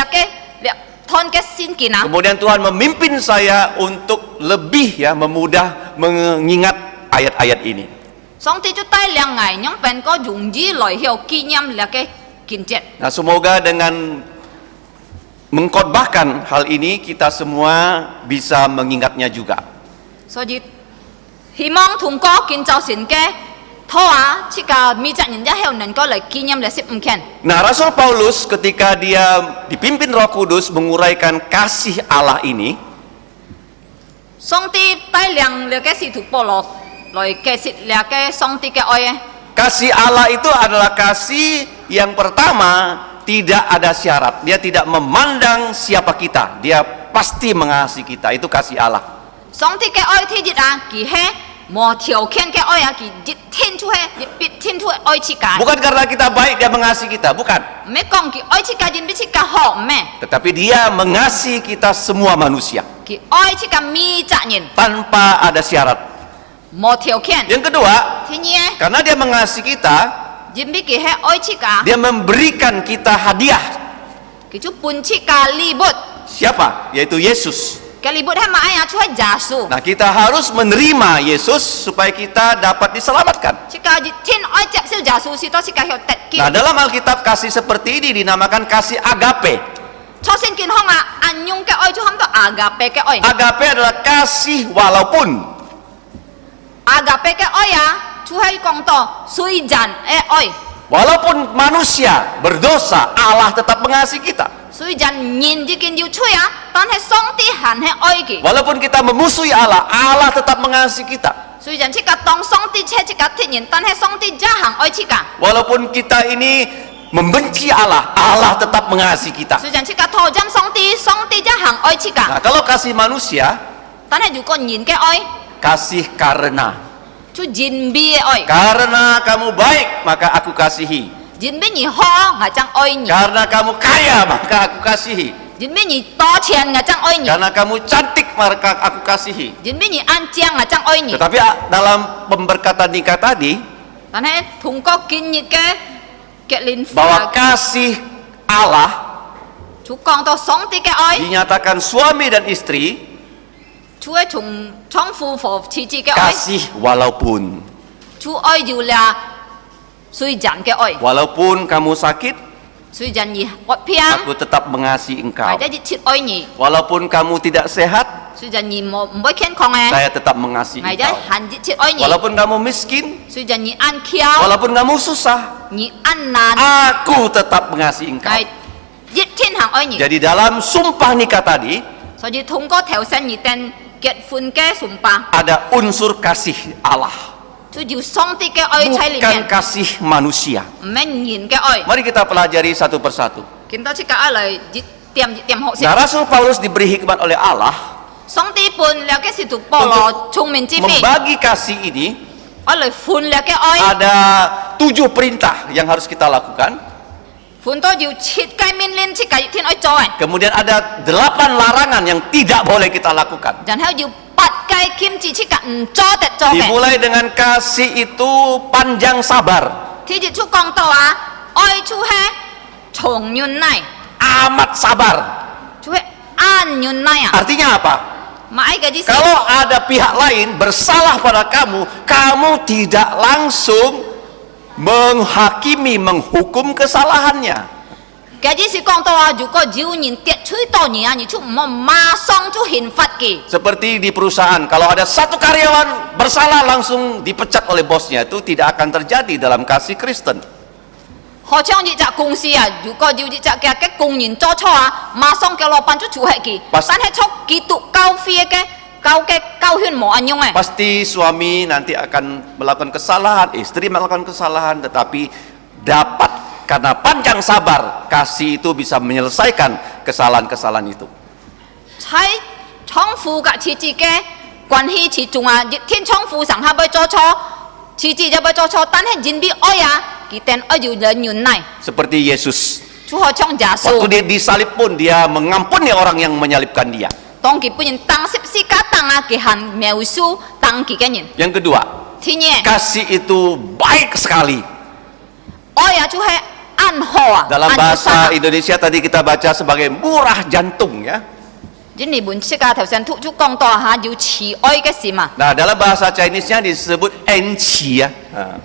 thon ke sin kina Kemudian Tuhan memimpin saya untuk lebih memudah mengingat ayat-ayat ini. song ti chu tai liang ngai nyong pen ko dùng ji loi hiao ki nyam la ke kin jet Nah, semoga dengan mengkhotbahkan hal ini kita semua bisa mengingatnya juga. so ji hi mong thung ko kin chao sin ke thoa chika mi cha nyin ja hiao nen ko lai ki nyam la sip ken Nah, Rasul Paulus ketika dia dipimpin Roh Kudus menguraikan kasih Allah ini, song ti tai liang le ke si thu po lo loi ke si la ke song ti ke oi kasih Allah itu adalah kasih yang pertama tidak ada syarat. Dia tidak memandang siapa kita. Dia pasti mengasihi kita. Itu kasih Allah. song ti ke oi thi ji da ki he mo thiao ken ke oi ki ji tin chu he ji bit tin chu oi chi ka Bukan karena kita baik dia mengasihi kita, bukan. me kong ki oi chi ka jin bi chi ka ho me Tetapi dia mengasihi kita semua manusia ki oi chi ka mi cha nyin tanpa ada syarat. mo thiao ken Yang kedua, thi nye karena dia mengasihi kita, jin bi ki he oi chi ka dia memberikan kita hadiah. ki chu pun chi ka li bot Siapa? Yaitu Yesus. ke li bot he ma ai chu he ja su Nah, kita harus menerima Yesus supaya kita dapat diselamatkan. chi ka ji tin oi chap su ja su si to chi ka hiao tet ki Nah, dalam Alkitab kasih seperti ini dinamakan kasih agape. cho sin kin hong a an nyung ke oi chu ham to agape ke oi Agape adalah kasih walaupun. agape ke oi ya chu he kong to sui jan oi Walaupun manusia berdosa, Allah tetap mengasihi kita. sui jan nyin ji kin yu chu ya tan he song ti han he oi ki Walaupun kita memusuhi Allah, Allah tetap mengasihi kita. sui jan chi ka tong song ti che chi ka ti nyin tan he song ti ja hang oi chi ka Walaupun kita ini membenci Allah, Allah tetap mengasihi kita. sui jan chi ka tho jam song ti ja hang oi chi ka Nah, kalau kasih manusia, tan he ju ko nyin ke oi kasih karena. chu jin bi oi Karena kamu baik, maka aku kasihi. jin bi ni ho nga chang oi ni Karena kamu kaya, maka aku kasihi. jin bi ni to qian nga chang oi ni Karena kamu cantik, maka aku kasihi. jin bi ni an chiang nga chang oi ni Tetapi dalam pemberkatan nikah tadi, tan he thung ko kin ni ke lin bahwa fa kasih Allah chu kong to song ti ke oi dinyatakan suami dan istri, chu e chung chong fu fo chi chi ke oi kasih walaupun. chu oi ju la sui jan ke oi Walaupun kamu sakit, sui jan ni wat piang aku tetap mengasihi engkau. ai da ji chit oi ni Walaupun kamu tidak sehat, sui jan ni mo mboi ken kong e saya tetap mengasihi ai da engkau. han ji chit oi ni Walaupun kamu miskin, sui jan ni an kiao walaupun kamu susah, ni an nan aku tetap mengasihi engkau. ai ji tin hang oi ni Jadi dalam sumpah nikah tadi, so ji thung ko theo san ni ten kiet fun ke sumpah ada unsur kasih Allah, chu ju song ti ke oi chai li bukan men kasih manusia. men yin ke oi Mari kita pelajari satu persatu. kin to chi ka alai ji tiam ho si Nah, Rasul Paulus diberi hikmat oleh Allah song ti pun le ke si tu po lo chung min chi fi membagi kasih ini. alai fun le ke oi Ada 7 perintah yang harus kita lakukan. phun to ju chit kai min lin chi kai tin oi choi Kemudian ada 8 larangan yang tidak boleh kita lakukan. dan hao ju pat kai kim chi chi ka cho tet cho ke Dimulai dengan kasih itu panjang sabar, thi ji chu kong to a oi chu he chong nyun nai amat sabar. chu he an nyun nai a Artinya apa? ma ai ga ji si Kalau ada pihak lain bersalah pada kamu, kamu tidak langsung menghakimi, menghukum kesalahannya. ga ji si kong to a ju ko jiu nyin tiet chui to ni a ni chu mo ma song chu hin fat ki Seperti di perusahaan, kalau ada satu karyawan bersalah langsung dipecat oleh bosnya, itu tidak akan terjadi dalam kasih Kristen. ho chong ji cha kong si a ju ko jiu ji cha ke kong nyin cho cho a ma song ke lo pan chu chu he ki Pas- tan he chok ki tu kau fie ke kau hyun mo an yong e Pasti suami nanti akan melakukan kesalahan, istri melakukan kesalahan, tetapi dapat karena panjang sabar, kasih itu bisa menyelesaikan kesalahan-kesalahan itu. 喺倉庫嘅設置嘅關係始終啊，天倉庫上下要做錯，設置就要做錯，但係人比愛啊，佢哋愛要人原來， Seperti Yesus, 出好將耶 waktu 穌， dia disalib pun dia mengampuni orang yang menyalibkan dia. 當佢本人當十字架當啊，佢行描述當佢嘅人， Yang kedua, 天嘢 kasih itu baik sekali. 愛啊，就係 an hoa Dalam an bahasa usaha Indonesia tadi kita baca sebagai murah jantung ya. 呢本釋啊頭先都講到嚇要慈愛嘅事嘛， Nah, dalam bahasa Chinese-nya disebut enqi ya. Nah,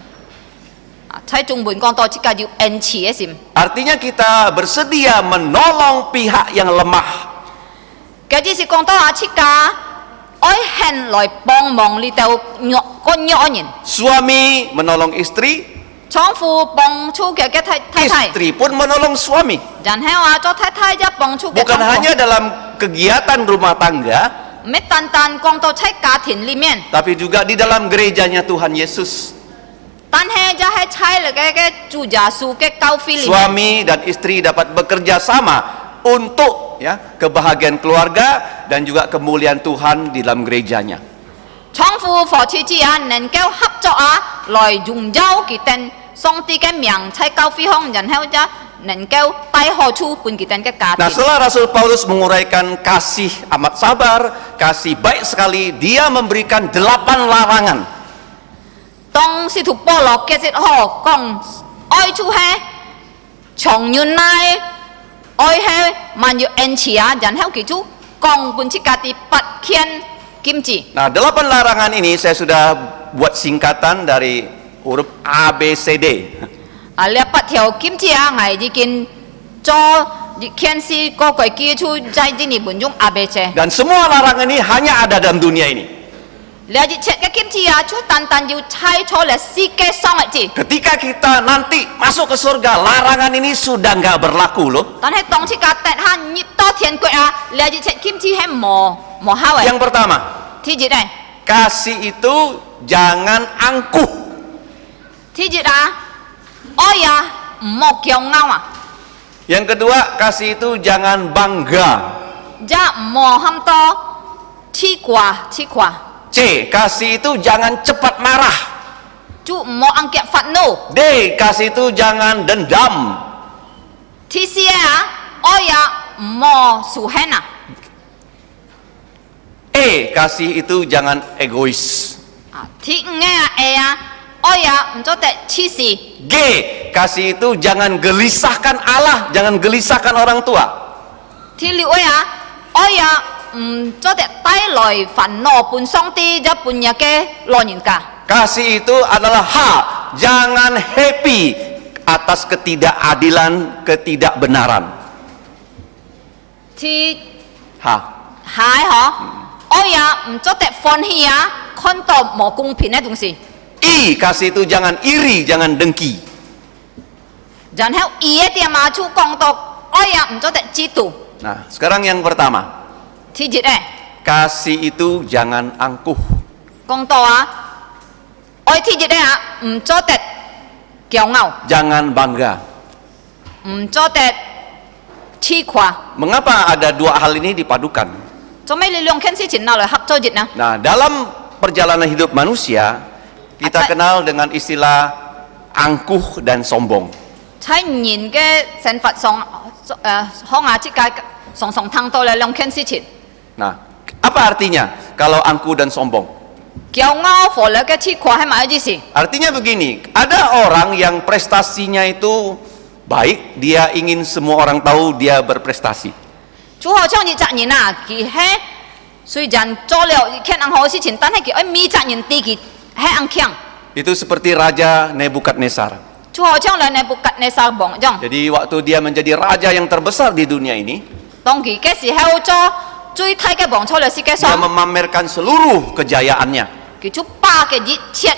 喺中文講到即個要恩慈嘅事， artinya kita bersedia menolong pihak yang lemah. 嘅意思講到即個愛獻來幫忙呢度個人， Suami menolong istri, 丈夫幫助嘅太太， istri pun menolong suami. 然後啊做太太一幫助嘅 Bukan 丈夫， hanya dalam kegiatan rumah tangga, 唔係單單講到喺家庭裡面， tapi juga di dalam gerejanya Tuhan Yesus. 但係就係喺嘅主耶穌嘅教會裡面， Suami dan istri dapat bekerja sama untuk ya kebahagiaan keluarga dan juga kemuliaan Tuhan di dalam gerejanya. 丈夫和妻子啊能夠合作啊來榮耀佢哋上帝嘅名喺教會上，然後就能夠帶好處伴佢哋嘅家 Nah, 庭。 setelah Rasul Paulus menguraikan kasih amat sabar, kasih baik sekali, dia memberikan 8 larangan. 當使徒保羅解釋好講愛處係長遠來愛係萬要恩慈啊，然後佢就講本次家啲八件禁止。 Nah, 8 larangan ini saya sudah buat singkatan dari huruf A, B, C, D. 啊，呢八條禁止啊，我已經做顯示個規矩出在呢本中阿伯姐。 Dan semua larangan ini hanya ada dalam dunia ini. 了解切嘅禁止啊，就單單要猜錯了世界上嘅字。 Ketika kita nanti masuk ke surga, larangan ini sudah nggak berlaku loh. 但係當次家達下入到天國啊，了解切禁止係冇效嘅。 Yang pertama, 第一咧， kasih itu jangan angkuh. 第一啊，愛啊唔好驕傲啊， Yang kedua, kasih itu jangan bangga. 也唔好喊多黐掛， C, kasih itu jangan cepat marah. 就唔好硬夾發怒。 D, kasih itu jangan dendam. 第四啊，愛啊唔好疏狠啊。 E, kasih itu jangan egois. 啊，第五啊，愛啊唔做得黐事。 G, kasih itu jangan gelisahkan Allah, jangan gelisahkan orang tua. 第六位啊，愛啊唔做得帶來煩惱伴上帝一半日嘅老人家。 Kasih itu adalah H, jangan happy atas ketidakadilan, ketidakbenaran. 第 H. 係嗬，愛啊唔做得歡喜啊，看到冇公平嘅東西。 I, kasih itu jangan iri, jangan dengki. 然後二一點啊，就講到愛啊唔做得嫉妒。 Nah, sekarang yang pertama, 第一咧 kasih itu jangan angkuh. 講到啊，愛第一咧啊唔做得驕傲， Jangan bangga. 唔做得黐掛。 Mengapa ada 2 hal ini dipadukan? 做咩你兩件事情拿來合作熱呢？ Nah, dalam perjalanan hidup manusia, kita kenal dengan istilah angkuh dan sombong. 喺人嘅生活上，可牙之界常常聽到咧兩件事情， Nah, apa artinya kalau angkuh dan sombong? 驕傲和你嘅黐掛係咪一件事？ Artinya begini, ada orang yang prestasinya itu baik, dia ingin semua orang tahu dia berprestasi. 就好像你責任啊，佢係雖然做了一件好事情，但係佢愛咪責任啲佢係硬強， Itu seperti Raja Nebukadnezar. 就好像你布吉你撒王咁。 Jadi waktu dia menjadi raja yang terbesar di dunia ini, 當佢嘅時候做最大嘅王，做了世界 dia 上， memamerkan seluruh kejayaannya. 佢就把嘅熱切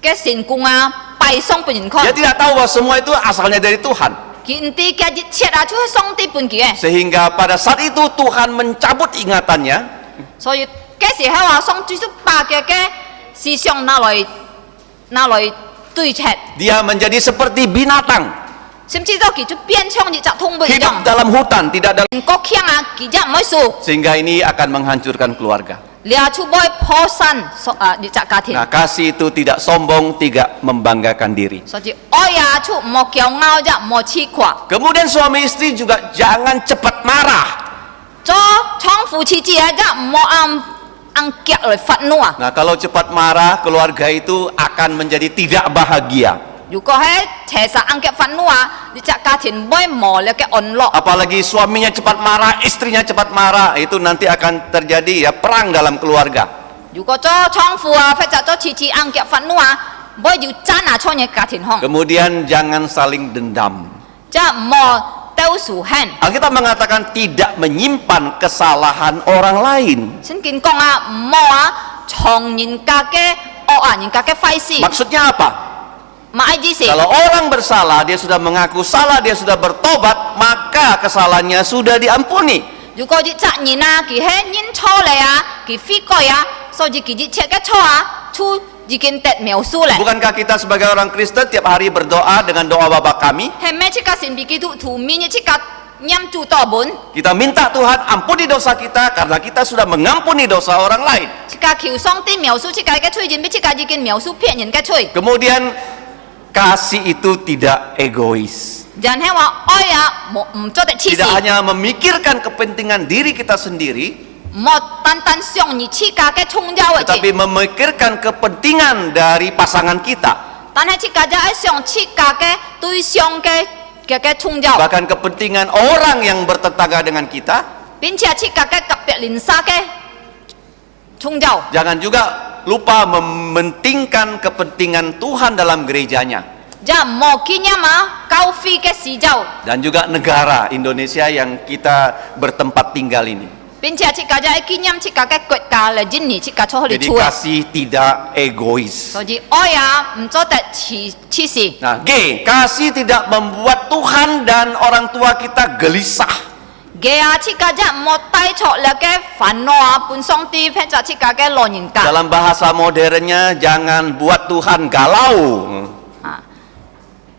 嘅成功啊，擺上俾人看 Dia。tidak tahu bahwa semua itu asalnya dari Tuhan. 佢啲嘅熱切啊，就係上帝本佢嘅。 Sehingga pada saat itu Tuhan mencabut ingatannya, 所以嘅時候啊，上帝就把嘅思想拿來對切， dia menjadi seperti binatang, 甚至到佢就變成一隻動物一 hidup 樣。 dalam hutan, tidak dalam, 國強啊，佢就唔會輸， sehingga ini akan menghancurkan keluarga. 你出會破散一隻家庭。 Nah, kasih itu tidak sombong, tidak membanggakan diri. 所以愛啊，出冇驕傲啫，冇黐掛。 Kemudian suami istri juga jangan cepat marah. 做丈夫妻子啊，啫冇硬夾來發怒啊。 Nah, kalau cepat marah, keluarga itu akan menjadi tidak bahagia. 如果喺邪殺angkat fanua di cak katin boy mo le ke onlok. Apalagi suaminya cepat marah, istrinya cepat marah, itu nanti akan terjadi ya perang dalam keluarga. 如果做娼婦啊，或者做次次angkat fanua boy ju cana cho nya katin hong. Kemudian jangan saling dendam. Ja mo teu su han. Alkitab mengatakan tidak menyimpan kesalahan orang lain. Sen kin kong a mo a chong yin ka ke o a yin ka ke fai si. Maksudnya apa? Ma ai ji si. Kalau orang bersalah, dia sudah mengaku salah, dia sudah bertobat, maka kesalahannya sudah diampuni. 如果ji cak yin a ki he yin cho le a ki fi ko ya so ji ki ji che ke cho a chu ji kin tet miao su le. Bukankah kita sebagai orang Kristen tiap hari berdoa dengan doa Bapa kami? He me chi ka sin bi ki tu tu mi ni chi ka nyam tu to bun. Kita minta Tuhan ampuni dosa kita karena kita sudah mengampuni dosa orang lain. Chi ka kiu song ti miao su chi ka ke chui jin bi chi ka ji kin miao su pien yin ke chui. Kemudian kasih itu tidak egois. Jan he wa oya mo cho de chi si. Tidak hanya memikirkan kepentingan diri kita sendiri, mo tan tan xiong ni chi ka ke chung jiao ji. tetapi memikirkan kepentingan dari pasangan kita. Tan he chi ka ja ai xiong chi ka ke tui xiong ke chung jiao. Bahkan kepentingan orang yang bertetangga dengan kita. 并且chi ka ke kap pe lin sa ke chung jiao. Jangan juga lupa mementingkan kepentingan Tuhan dalam gerejanya. Ja mo kinya ma kau fi ke si jiao. Dan juga negara Indonesia yang kita bertempat tinggal ini. 并且chi ka ja ai kinyam chi ka ke kwet ka le jin ni chi ka cho li Jadi chu. kasih tidak egois. So ji oya cho de chi si. Nah, G, kasih tidak membuat Tuhan dan orang tua kita gelisah. Ge a chi ka ja mo tai cho le ke fan no a pun song ti phe cha chi ka ke lo yin ka. Dalam bahasa modernnya, jangan buat Tuhan galau.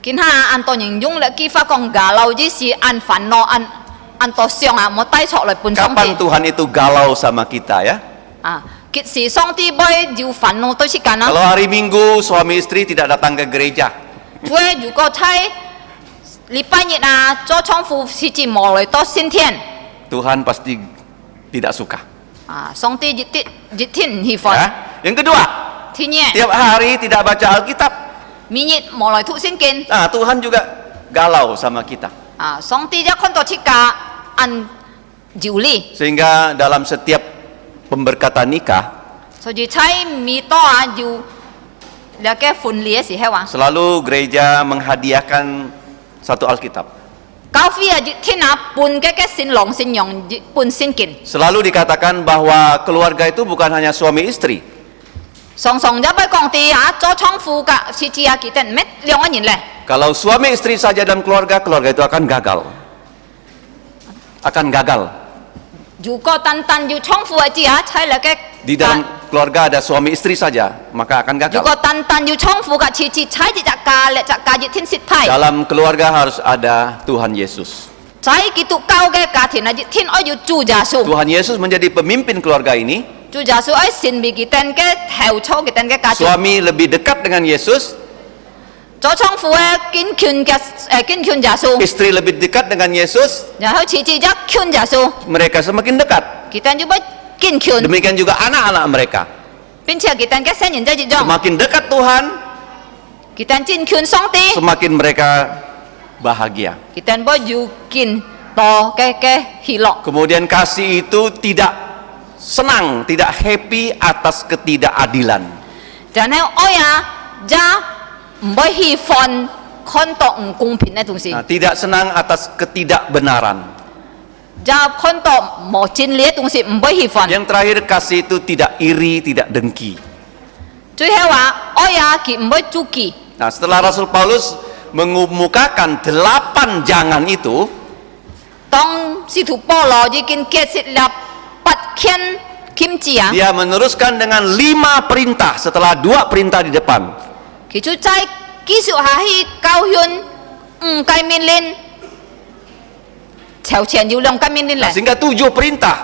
Kin ha an to yin yung le ki fa kong galau ji si an fan no an to xiong a mo tai cho le pun song Kapan ti. Tuhan itu galau sama kita ya? Kit si song ti boy jiu fan no to chi ka na. Kalau hari Minggu suami istri tidak datang ke gereja, Cue如果猜礼拜日啊，做窗户是指莫来多先天 Tuhan pasti tidak suka. 上帝日天唔喜歡， Ya? Yang kedua, 天夜 tiap hari tidak baca Alkitab. 明日莫來讀聖經， Nah, Tuhan juga galau sama kita. 上帝一看到切架按照理， Sehingga dalam setiap pemberkatan nikah, 所以猜咪多啊要了嘅婚禮嘅時候啊， selalu gereja menghadiahkan satu Alkitab. 教會啊日天啊半嘅新郎新娘半聖經， Selalu dikatakan bahwa keluarga itu bukan hanya suami istri, 常常一俾講啲做窗戶嘅設置啊，記得咩兩個人咧？ kalau suami istri saja dalam keluarga, keluarga itu akan gagal. Akan gagal. 如果單單要窗戶嘅字啊，猜了嘅。 Di dalam keluarga ada suami istri saja, maka akan 如 gagal. 果單單要倉庫嘅設置，踩住隻架力隻架熱天蝕派， Dalam keluarga harus ada Tuhan Yesus. 在基督教嘅家庭啊，熱天愛要主耶穌， Tuhan Yesus menjadi pemimpin keluarga ini. 主耶穌愛善美佢哋嘅頭操佢哋嘅家庭， Suami lebih dekat dengan Yesus, 做倉庫嘅堅權耶穌， istri lebih dekat dengan Yesus, 然後設置一權耶穌， mereka semakin dekat. 佢哋要不堅權， Demikian juga anak-anak mereka. 並且佢哋嘅聖人在之中， Semakin dekat Tuhan, 佢哋堅權上帝， semakin mereka bahagia. 佢哋不要見多嘅喜樂。 Kemudian kasih itu tidak senang, tidak happy atas ketidakadilan. 然後愛啊，也唔會喜歡看到唔公平嘅東西。 Nah, tidak senang atas ketidakbenaran. 就看到冇真理嘅東西唔會喜歡。 Yang terakhir, kasih itu tidak iri, tidak dengki. 最後話愛啊，佢唔會妒忌。 Nah, setelah Rasul Paulus mengemukakan 8 jangan itu, 當使徒保羅已經結識了8件禁止啊， dia meneruskan dengan 5 perintah setelah 2 perintah di depan. 佢就再繼續下去教訓5個命令，朝前要2個命令 Nah, 嚟， sehingga 7 perintah.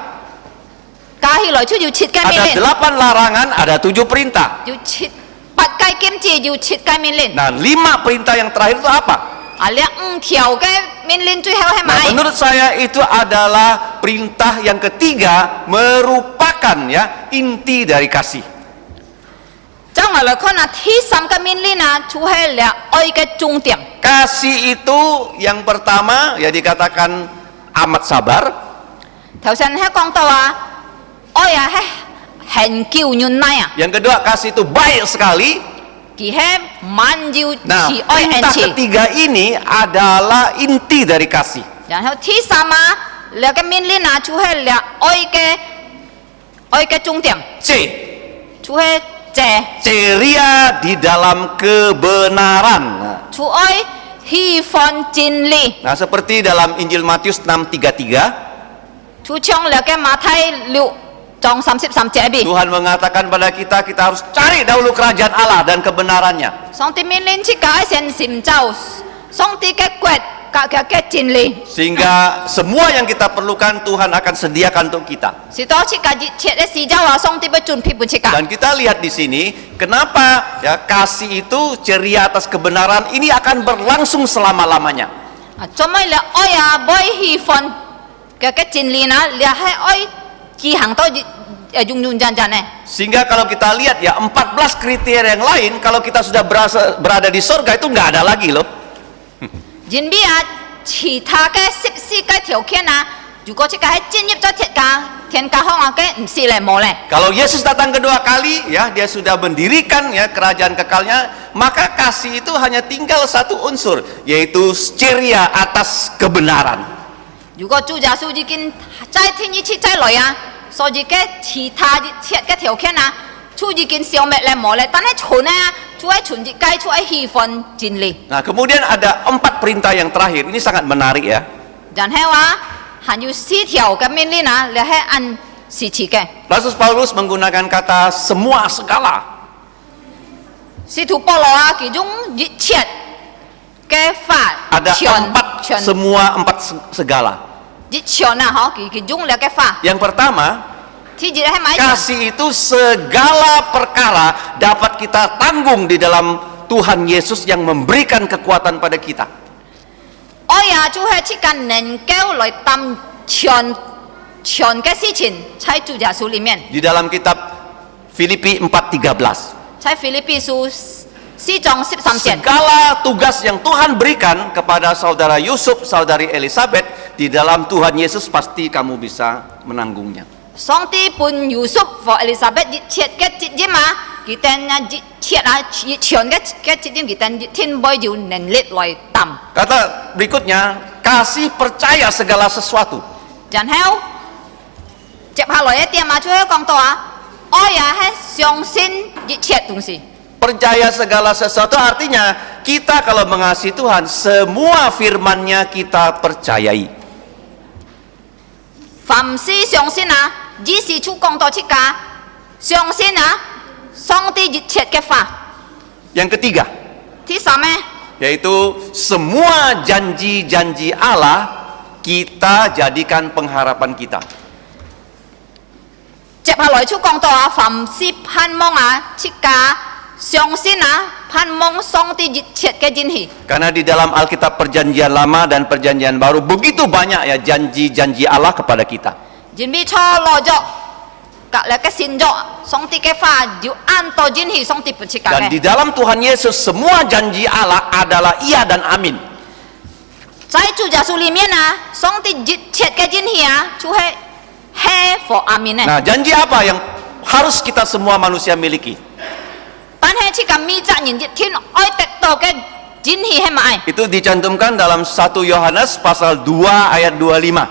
加起來就要7個命 Ada 令， 8 larangan, ada 7 perintah. 要8個禁止，要7個命令。 Nah, 5 perintah yang terakhir itu apa? 呢5條嘅命令最後係 Nah, 咪？ menurut saya itu adalah perintah yang ketiga, merupakan ya inti dari kasih. 將我我來看啊，第三個命令啊，就係了愛嘅重點。 Kasih itu yang pertama ya dikatakan amat sabar. 頭先係講到啊，愛啊係很叫忍耐啊， Yang kedua, kasih itu baik sekali. 佢係滿有 Nah, 慈愛 perintah 恩慈。 ketiga ini adalah inti dari kasih. 然後第三啊，了個命令啊，就係了愛嘅重點， C. 就係這， Ceria di dalam kebenaran.就愛喜歡真理， Nah, seperti dalam Injil Matius 6:33, 就像了個馬太6章33節裏， Tuhan mengatakan pada kita, kita harus cari dahulu kerajaan Allah dan kebenarannya. 上帝命令去改善尋找上帝嘅國嘅真理， Sehingga semua yang kita perlukan Tuhan akan sediakan untuk kita. 是多去解決嘅事就話上帝要準備本去解。 Dan kita lihat di sini, kenapa ya kasih itu ceria atas kebenaran ini akan berlangsung selama-lamanya. 啊，做咩了愛啊，唔喜歡嘅真理呢？你係愛記行到用真呢？ Sehingga kalau kita lihat ya 14 kriteria yang lain, kalau kita sudah berada di surga itu nggak ada lagi loh. 人比啊，其他嘅14個條件啊，如果這個係進入咗天家方啊嘅，唔是咧冇咧。 Kalau Yesus datang kedua kali, ya dia sudah mendirikan ya kerajaan kekalnya, maka kasih itu hanya tinggal satu unsur, yaitu ceria atas kebenaran. 如果主耶穌已經再天一次再來啊，所以嘅其他嘅條件啊，主已經消滅咧冇咧，但係存咧，主係存一該主係喜歡真理。 Nah, kemudian ada 4 perintah yang terakhir. Ini sangat menarik ya. 然後啊，還有4條嘅命令啊，你係按時期嘅。 Rasul Paulus menggunakan kata semua segala. 使徒保羅啊，其中一切嘅法 Ada 全 4 semua 4 segala. 一全啊，其中兩嘅法。 Yang pertama, 第二係咪？ kasih itu segala perkara dapat kita tanggung di dalam Tuhan Yesus yang memberikan kekuatan pada kita. 愛啊，就係這個能夠來擔全嘅事情，在主耶穌裡面， Di dalam kitab Filipi 4:13. 在腓立比書4章13節。 Segala tugas yang Tuhan berikan kepada saudara Yusuf, saudari Elizabeth, di dalam Tuhan Yesus pasti kamu bisa menanggungnya. 上帝本約瑟和 Elizabeth 一切嘅責任啊，佢哋啊一切啊全嘅責任，佢哋一天會有能力來擔。 Kata berikutnya, kasih percaya segala sesuatu. 然後接下來一點啊，就係講到啊，愛啊係相信一切東西。 Percaya segala sesuatu artinya kita kalau mengasihi Tuhan, semua firman-Nya kita percayai. 凡事相信啊，只是出講到這個相信啊，上帝一切嘅法。 Yang ketiga, 第三呢， yaitu semua janji-janji Allah kita jadikan pengharapan kita. 接下來出講到啊，凡事盼望啊，這個相信啊，盼望上帝一切嘅應許。 Karena di dalam Alkitab Perjanjian Lama dan Perjanjian Baru begitu banyak ya janji-janji Allah kepada kita. 準備錯落咗，隔離嘅善咗，上帝嘅法要按照應許上帝不切 Dan di 嘅。 dalam Tuhan Yesus semua janji Allah adalah iya dan amin. 在主耶穌裡面啊，上帝一切嘅應許啊，就係和阿明呢。 Nah, janji apa yang harus kita semua manusia miliki? 但係這個未責任一天愛得到嘅應許係咪？ Itu dicantumkan dalam 1 Yohanes pasal 2 ayat 25.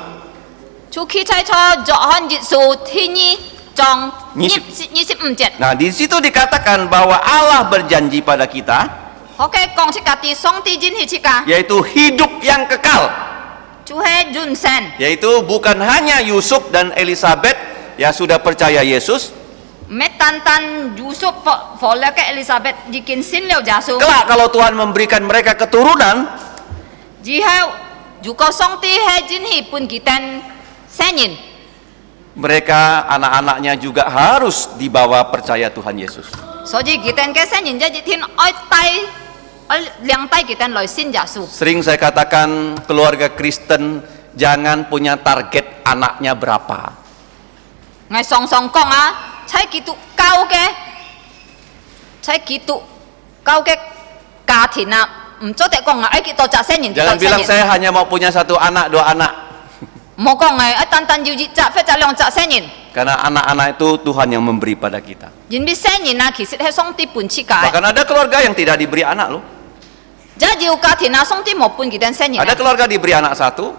就記載錯約翰一書第2章25節。 Nah, di situ dikatakan bahwa Allah berjanji pada kita, OK，講這個第上帝應許這個， yaitu hidup yang kekal. 就係人生。 Yaitu bukan hanya Yusuf dan Elizabeth ya sudah percaya Yesus. 唔係單單約瑟和那個 Elizabeth 已經信了耶穌。 Kelak kalau Tuhan memberikan mereka keturunan, 以後如果上帝係應許本佢哋生人， mereka anak-anaknya juga harus dibawa percaya Tuhan Yesus. 所以佢哋嘅生人一天愛兩帶佢哋來信耶穌。 Sering saya katakan keluarga Kristen jangan punya target anaknya berapa. 我常常講啊，喺基督教嘅在基督教嘅家庭啊，唔做得講啊，愛幾多隻聖人， Jangan bilang saya hanya mau punya 1 anak, 2 anak. 冇講嘅，單單要一隻或者2隻聖人。 Karena anak-anak itu Tuhan yang memberi pada kita. 因為聖人啊，其實係上帝本設計。 Bahkan ada keluarga yang tidak diberi anak loh. 即係要家庭啊，上帝冇半幾單聖人。 Ada keluarga diberi anak 1.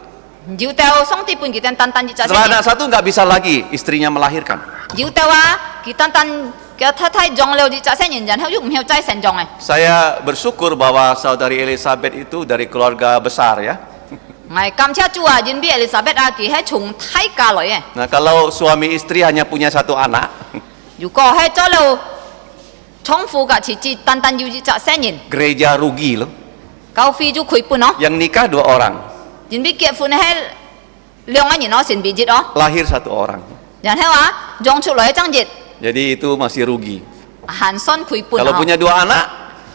要到上帝半幾單單單一隻聖 Setelah 人。 anak 1 nggak bisa lagi istrinya melahirkan. 要到啊，佢單單嘅太太撞了一隻聖人，然後又唔曉再成長嘅。 Saya bersyukur bahwa saudari Elizabeth itu dari keluarga besar ya. 我感謝主啊，因為 Elizabeth 啊，佢係從太家來嘅。 Nah kalau suami istri hanya punya 1 anak, 如果係做了重複嘅，其實單單要一隻聖人， gereja rugi loh. 教會就虧本咯。 Yang nikah 2 orang, 因為結婚係2個人咯，先別節咯。 lahir 1 orang. 然後啊，養出來一張節， Jadi itu masih rugi. 限son虧本 Kalau 咯。 punya 2 anak,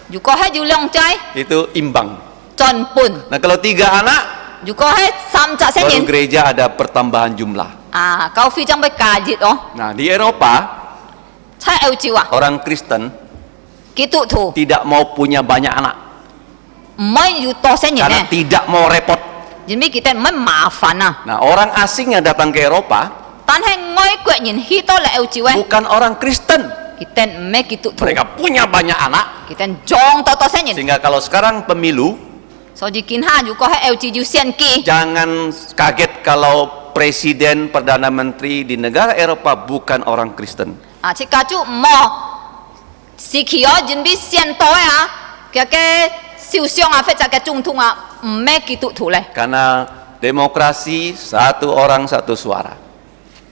如果係要2隻， itu imbang. 盡本； Nah kalau 3 anak, 如果係3隻聖 baru 人， gereja ada pertambahan jumlah. 啊，教會將會加熱咯。 Nah di Eropa, 喺歐洲啊， orang Kristen 基督徒 tidak mau punya banyak anak 唔可以要多聖人 karena 嘅， tidak mau repot. 因為佢哋唔係麻煩啊。 Nah orang asing yang datang ke Eropa 但係外國人去到嚟歐洲咧， bukan orang Kristen. 佢哋唔係基督徒， Mereka punya banyak anak 佢哋裝多聖人。 sehingga kalau sekarang pemilu 所以見下，如果喺歐洲要選舉， jangan kaget kalau presiden perdana menteri di negara Eropa bukan orang Kristen. 啊，即家就唔好時期哦，因為選到啊，嘅首相啊，或者嘅總統啊，唔係基督徒咧， Karena demokrasi 1 orang 1 suara.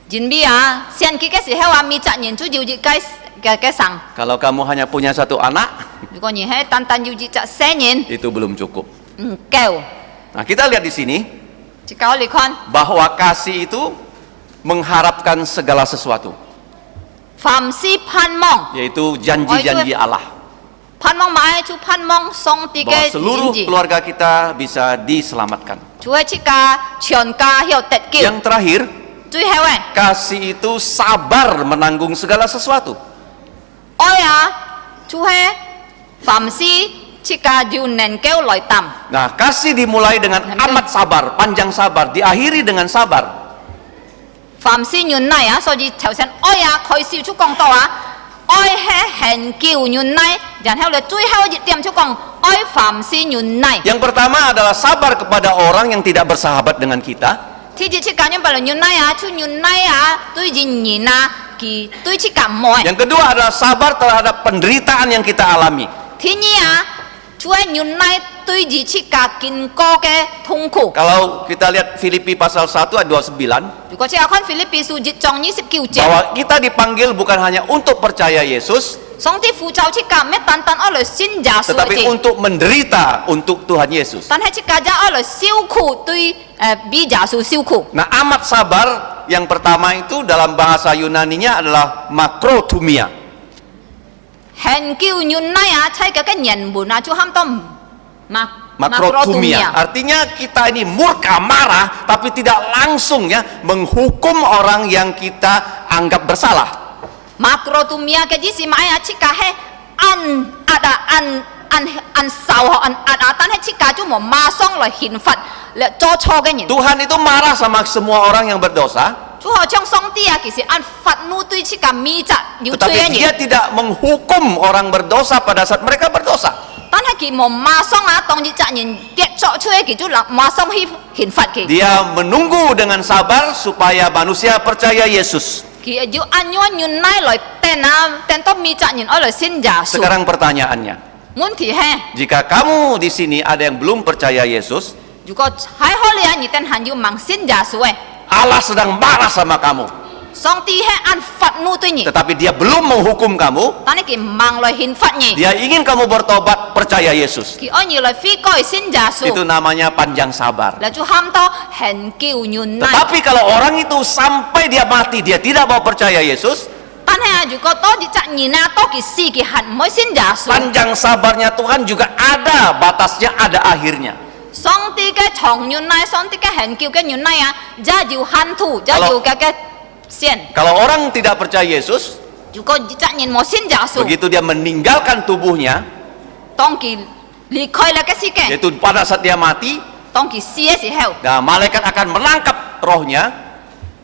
因為啊，選舉嘅時候啊，每隻人都要一嘅上， Kalau kamu hanya punya 1 anak 如果你係單單要一隻聖人， itu belum cukup. 唔夠。 Nah kita lihat di sini 即教你看， bahwa kasih itu mengharapkan segala sesuatu, 凡事盼望， yaitu janji-janji Allah 盼望買就盼望上帝 bahwa 嘅 seluruh 旨意， keluarga kita bisa diselamatkan. 就係即家全家有得救。 Yang terakhir, 最後誒， kasih itu sabar menanggung segala sesuatu. 愛啊，就係凡事即家要能夠來擔。 Nah, kasih dimulai dengan amat sabar, panjang sabar, diakhiri dengan sabar. 凡事忍耐啊，所以頭先愛啊，佢少出講到啊，愛係很叫忍耐，然後咧最後一點就講愛凡事忍耐。 Yang pertama adalah sabar kepada orang yang tidak bersahabat dengan kita. ที่จริงการยังเป็น忍耐啊，就忍耐啊，對人啊，佢對自己唔愛。 Yang kedua adalah sabar terhadap penderitaan yang kita alami. 天意啊，就係忍耐對自己經過嘅痛苦。 Kalau kita lihat Filipi pasal 1 ayat 29, 如果即係看腓立比書1章29節， bahwa kita dipanggil bukan hanya untuk percaya Yesus, 上帝呼召自己唔係單單愛來信耶穌 tetapi 嘅， untuk menderita untuk Tuhan Yesus. 但係自己就愛來受苦對比耶穌受苦。 Nah, amat sabar yang pertama itu dalam bahasa Yunaninya adalah makrothumia. 很叫忍耐啊，猜嘅人們啊，就喊到Makrothumia. Artinya kita ini murka, marah, tapi tidak langsung ya menghukum orang yang kita anggap bersalah. Makrotumia嘅意思買啊，即係按受按壓啊，但係即係就冇馬上來刑罰嚟做錯嘅人。 Tuhan itu marah sama semua orang yang berdosa, 就好像上帝啊，其實按憤怒對即係咪責要罪 tetapi 嘅 dia 人， tidak menghukum orang berdosa pada saat mereka berdosa. 但係佢冇馬上啊，當呢責人跌咗出嚟，佢就馬上去刑罰佢。 Dia menunggu dengan sabar supaya manusia percaya Yesus. 佢要按樣忍耐來等啊，等到咪責人愛來信耶穌。 Sekarang pertanyaannya, 問題係， jika kamu di sini ada yang belum percaya Yesus, 如果喺可你啊，你等係要盲信耶穌嘅， Allah sedang marah sama kamu, 上帝係按憤怒對你。 tetapi dia belum menghukum kamu. 但係佢盲來憲法你， Dia ingin kamu bertobat, percaya Yesus. 佢愛要來悔改信耶 Itu 穌， namanya panjang sabar. 嚟就喊到很叫忍耐。 Tetapi kalau orang itu sampai dia mati, dia tidak mau percaya Yesus, 但係啊，如果多啲責任啊，多啲事佢係唔可以信耶穌。 panjang sabarnya Tuhan juga ada batasnya, ada akhirnya. 上帝嘅長忍耐，上帝嘅很叫嘅忍耐啊，也要限度，也要嘅線。 Kalau orang tidak percaya Yesus, 如果責任冇先giả數， begitu dia meninggalkan tubuhnya, 當佢離開了嘅時間， yaitu pada saat dia mati, 當佢死嘅時候， nah malaikat akan menangkap rohnya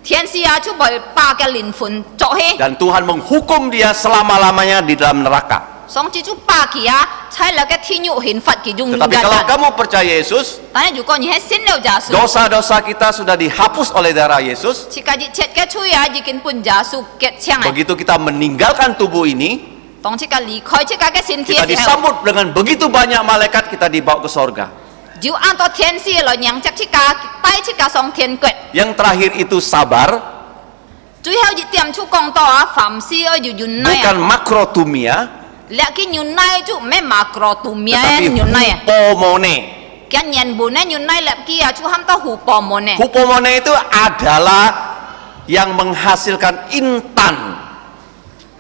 天使啊就為把嘅靈魂捉起， dan Tuhan menghukum dia selama-lamanya di dalam neraka. 上次就把佢啊，喺了嘅天獄刑罰佢用 Tetapi kalau kamu percaya Yesus, 但係如果你係信了giả數， dosa-dosa kita sudah dihapus oleh darah Yesus. 切嘅熱切嘅吹啊，已經半giả數結槍啊， Begitu kita meninggalkan tubuh ini, 當切嘅離開切嘅身體 kita 嘅時候， disambut dengan begitu banyak malaikat, kita dibawa ke sorga. 就按照天使來讓切切嘅帶切嘅上天國。 Yang terakhir itu sabar, 最後一點就講到啊，凡事要忍耐 bukan 啊， makrotumia, 你嘅忍耐就唔係makrotumia tetapi 忍耐啊。 hupomone. 嘅人本咧忍耐力嘅啊，就喊到互幫門咧。 Hupomone itu adalah yang menghasilkan intan.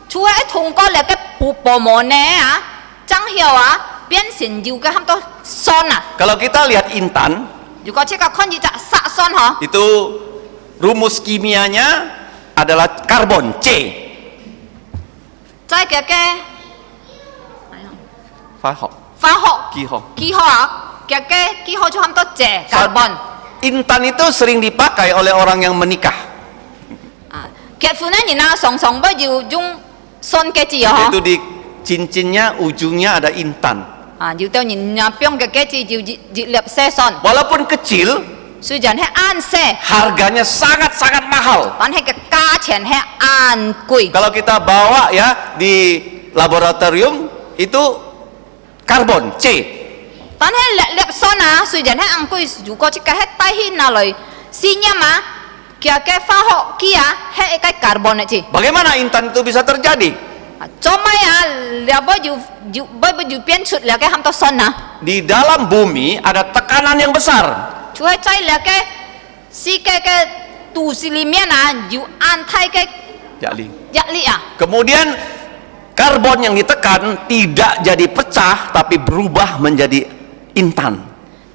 除咗通過力嘅互幫門咧啊，將後啊變成要嘅喊到酸啊。 Kalau kita lihat intan, 如果即個看住隻殺酸嗬， itu rumus kimianya adalah karbon C. 再嘅化學化學基學啊，嘅基學就喊到謝 carbon。 Intan itu sering dipakai oleh orang yang menikah, 啊，結婚咧人啊常常不要用酸嘅字啊 yaitu di cincinnya ujungnya ada intan. 啊，要到人啊邊嘅字要熱烈些酸， Walaupun kecil, 雖然係啱些， harganya sangat-sangat mahal. 但係嘅價錢係啱貴。 Kalau kita bawa ya di laboratorium itu karbon C. 但係烈烈酸啊，雖然係啱貴，如果即個係帶去拿來試驗啊，嘅化學機啊係一個 carbon 嘅字。 Bagaimana intan itu bisa terjadi? 做咩啊？你要變出嚟嘅喊到酸啊？ Di dalam bumi ada tekanan yang besar. 就係在嚟嘅世界嘅都市裡面啊，有安泰嘅 Jadi, 壓力啊。 kemudian karbon yang ditekan tidak jadi pecah tapi berubah menjadi intan.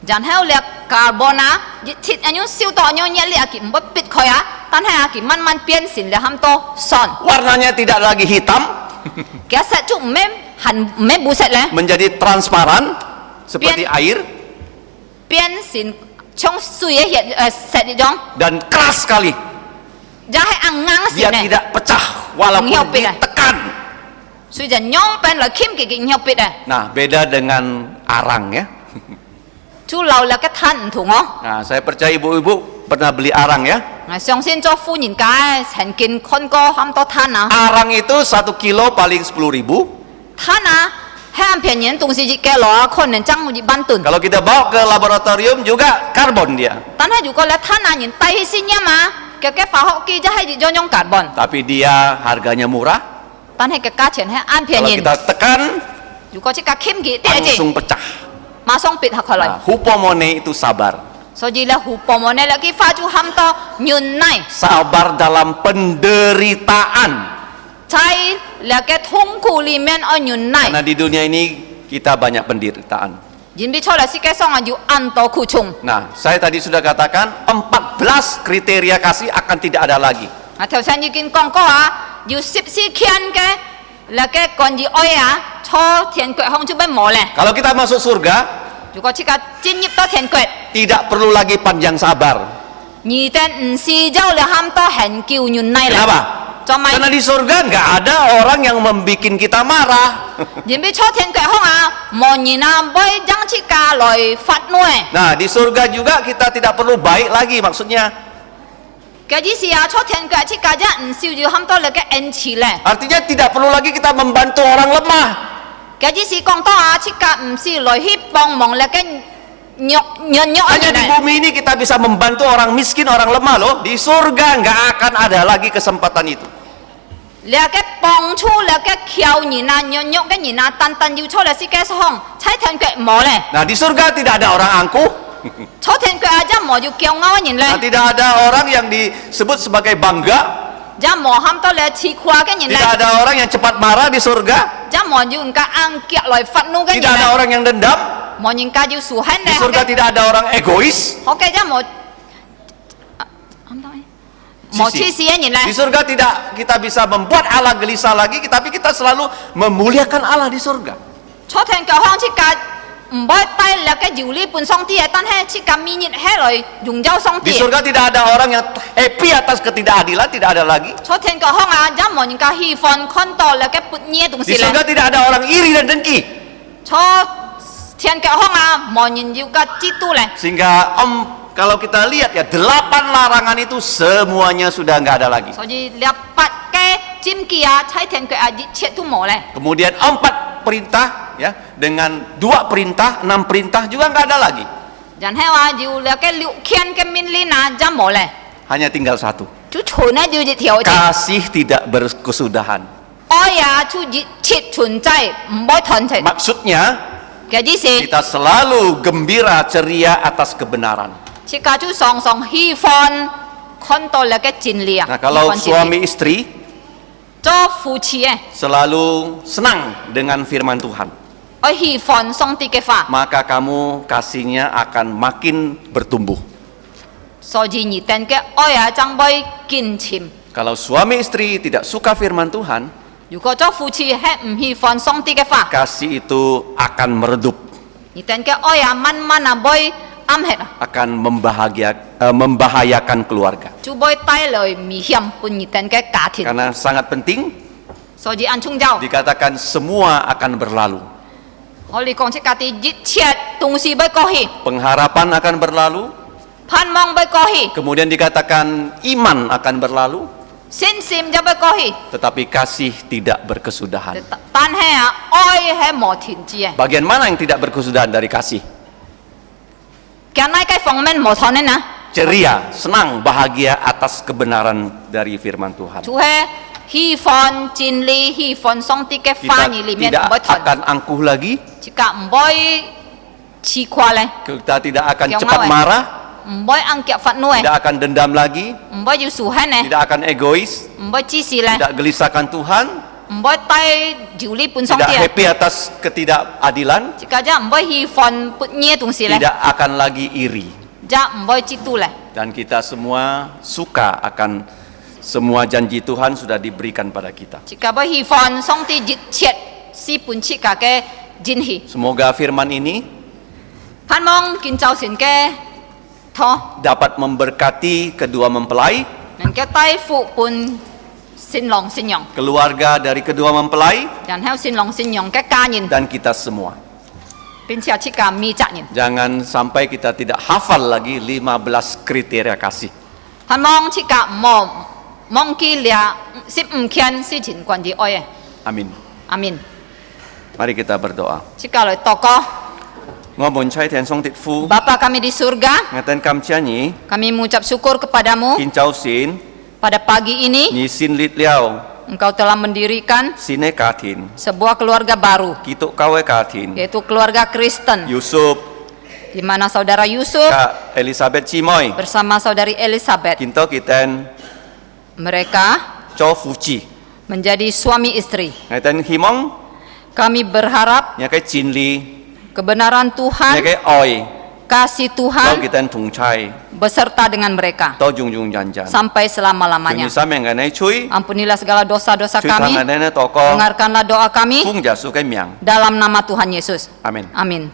然後咧 carbon 啊，熱鐵啊樣燒到樣壓力啊，佢唔會逼佢啊，但係啊，佢慢慢變成咧喊到酸， Warnanya tidak lagi hitam, 其實就唔係唔係冇色咧， menjadi transparan seperti air 變成像水嘅色一種， dan keras sekali. 就係硬硬 Dia 線咧， tidak pecah walaupun Menghilpit, ditekan. 所以就用變來傾佢嘅入邊啊， Nah, beda dengan arang ya. 就流力嘅碳唔同哦。 Nah, saya percaya ibu-ibu pernah beli arang ya. 我相信做富人家曾經看過咁多碳啊， Arang itu 1 kilo paling 10.000. 碳啊，係唔便宜，東西嘅攞可能爭1萬噸。 Kalau kita bawa ke laboratorium juga karbon dia. 但係如果你碳啊人低先啊嘛，嘅化學機就係用 carbon， Tapi dia harganya murah. 但係嘅價錢係啱便 Kalau 宜。 kita tekan 如果即刻傾佢啲嘢， langsung pecah. 馬上別合佢嚟。 Nah, hupomone itu sabar. 所以咧，互幫忙咧，佢發咗咁多忍耐， Sabar dalam penderitaan. 喺你嘅痛苦裡面要忍耐。 Karena di dunia ini kita banyak penderitaan. 人哋出嚟世界上要按到苦衷。 Nah, saya tadi sudah katakan 14 kriteria kasih akan tidak ada lagi. 啊，頭先已經講過啊，要14天嘅你嘅關於愛啊，初天國空就不冇咧。 Kalau kita masuk surga, 如果即刻進入到天國， tidak perlu lagi panjang sabar. 你哋唔是就你喊多很叫忍耐啦。 Kenapa? 做咪？ Karena di surga nggak ada orang yang membuat kita marah. 人哋初天國空啊，冇人啊，唔會將即刻來發怒。 Nah, di surga juga kita tidak perlu baik lagi maksudnya. 嘅意思啊，初天國即刻一唔少要喊多你嘅恩慈咧。 Artinya tidak perlu lagi kita membantu orang lemah. 嘅意思講多啊，即刻唔是來去幫忙你嘅肉 Hanya di bumi ini kita bisa membantu orang miskin, orang lemah loh. Di surga nggak akan ada lagi kesempatan itu. 你嘅幫助你嘅橋人啊，肉嘅人啊，單單要出嚟世界上，喺天國冇咧。 Nah, di surga tidak ada orang angkuh. 初天國啊，一冇要驕傲嘅人 Nah, 咧， tidak ada orang yang disebut sebagai bangga. 一冇喊到你自誇嘅人 Tidak 咧， ada orang yang cepat marah di surga. 一冇要人家硬腳來發怒嘅 Tidak 人 ada 咧， orang yang dendam. 冇人家要數恨 Di 咧。 surga tidak ada orang egois. 好嘅，一冇冇黐線嘅人 Di 咧， surga tidak kita bisa membuat Allah gelisah lagi, tapi kita selalu memuliakan Allah di surga. 坐天腳香設計唔可以低落嘅搖呢半雙啲嘢，但係設計面熱起來用咗雙 Di 啲。 surga tidak ada orang yang happy atas ketidakadilan, tidak ada lagi. 坐天腳香啊，一望人家氣氛看到了嘅撥嘢東 Di 西 surga 咧， tidak ada orang iri dan dengki. 坐天腳香啊，望人要嘅嫉妒咧。 Sehingga kalau kita lihat ya 8 larangan itu semuanya sudah nggak ada lagi. 所以你八嘅尖記啊，喺天腳啊熱切都冇咧。 Kemudian 4 perintah ya dengan 2 perintah, 6 perintah juga nggak ada lagi. 人係話要你嘅六天嘅命令啊，真冇咧。 Hanya tinggal 1. 就存咧要熱條啫， Kasih tidak berkesudahan. 愛啊就熱切存在，唔可以斷絕。 Maksudnya 嘅意思， kita selalu gembira ceria atas kebenaran. 切家就常常喜歡看到你嘅真理啊。 Nah, kalau 喜歡真理 suami istri 做夫妻嘅， selalu senang dengan firman Tuhan, 我喜歡上帝嘅話， maka kamu kasihnya akan makin bertumbuh. 所以你哋嘅愛啊，將會堅持。 Kalau suami istri tidak suka firman Tuhan, 如果做夫妻係唔喜歡上帝嘅話， kasih itu akan meredup, 你哋嘅愛啊，慢慢啊會暗黑啊， akan membahayakan keluarga. 就會帶來危險俾你哋嘅家庭。 Karena sangat penting 所以按重要， dikatakan semua akan berlalu. 我哋講出家啲一切東西會過去， Pengharapan akan berlalu, 盼望會過去， kemudian dikatakan iman akan berlalu, 信心就會過去。 tetapi kasih tidak berkesudahan. 但係啊，愛係冇停止嘅。 Bagian mana yang tidak berkesudahan dari kasih? 近嚟嘅方面冇錯呢啊， Ceria, senang, bahagia atas kebenaran dari firman Tuhan. 就係喜歡真理、喜歡上帝嘅話 Kita 語裡面 tidak 唔會斷， akan angkuh lagi, 即係唔會自誇咧， kita tidak akan Yang cepat mau, marah, 唔會硬夾憤怒嘅， tidak akan dendam lagi, 唔會要數恨咧， tidak akan egois, 唔會自私咧， tidak gelisahkan Tuhan, 唔會帶條理本上 tidak 帝， happy atas ketidakadilan, 即係就唔會喜歡撥嘢東西咧， tidak akan lagi iri. 就唔會嫉妒咧。 Dan kita semua suka akan semua janji Tuhan sudah diberikan pada kita. 即係會喜歡上帝熱切是本切家嘅真理， Semoga firman ini 盼望見造成嘅托 dapat memberkati kedua mempelai, 能夠帶福本新郎新娘， keluarga dari kedua mempelai, 然後新郎新娘嘅家人， dan kita semua. 並且切家มี責任。 Jangan sampai kita tidak hafal lagi 15 kriteria kasih. 盼望切家唔好忘記了15件事情關於愛嘅。 Amin. 阿面， Mari kita berdoa. 切家來禱告。 Ngomong cai tian song tit fu, Bapa kami di surga, ngaten kam cianyi, kami mengucap syukur kepadamu kincau sin, pada pagi ini nyisin lit liao, Engkau telah mendirikan sine katin, sebuah keluarga baru, kituk kawe katin, yaitu keluarga Kristen, Yusuf, di mana saudara Yusuf Kak Elizabeth Cimoy, bersama saudari Elizabeth, kinto kiten mereka cho fuci. menjadi suami istri. Ngaten himong, Kami berharap nya kai cinli, kebenaran nya Tuhan, kai oi, kasih to Tuhan kiten tung chai, beserta dengan mereka to jung jung jan jan. sampai selama-lamanya. Kini sameng ganai cui, Ampunilah segala dosa-dosa cui kami, tangan toko, dengarkanlah doa kami fung jasu kai miang. dalam nama Tuhan Yesus. Amin. Amin.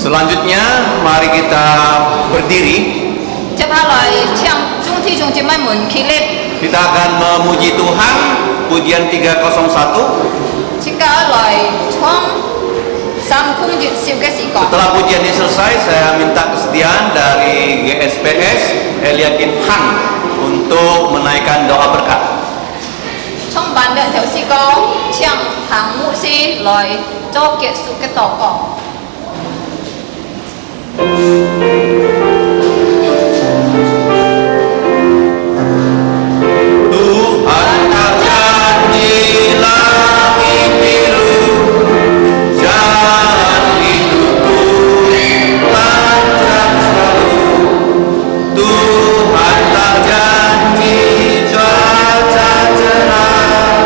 Selanjutnya mari kita berdiri. 接下來唱中弟兄姐妹們起立， Kita akan memuji Tuhan, pujian 301. 接下來唱三空月笑嘅時光。 Setelah pujian ini selesai, saya minta kesediaan dari GSPS Eliakin Han untuk menaikkan doa berkat. 唱完兩條詩歌，請行牧師來做結束嘅禱告。 Tuhan tak janji langit biru, jalan hidupku lancar selalu. Tuhan tak janji cuaca cerah,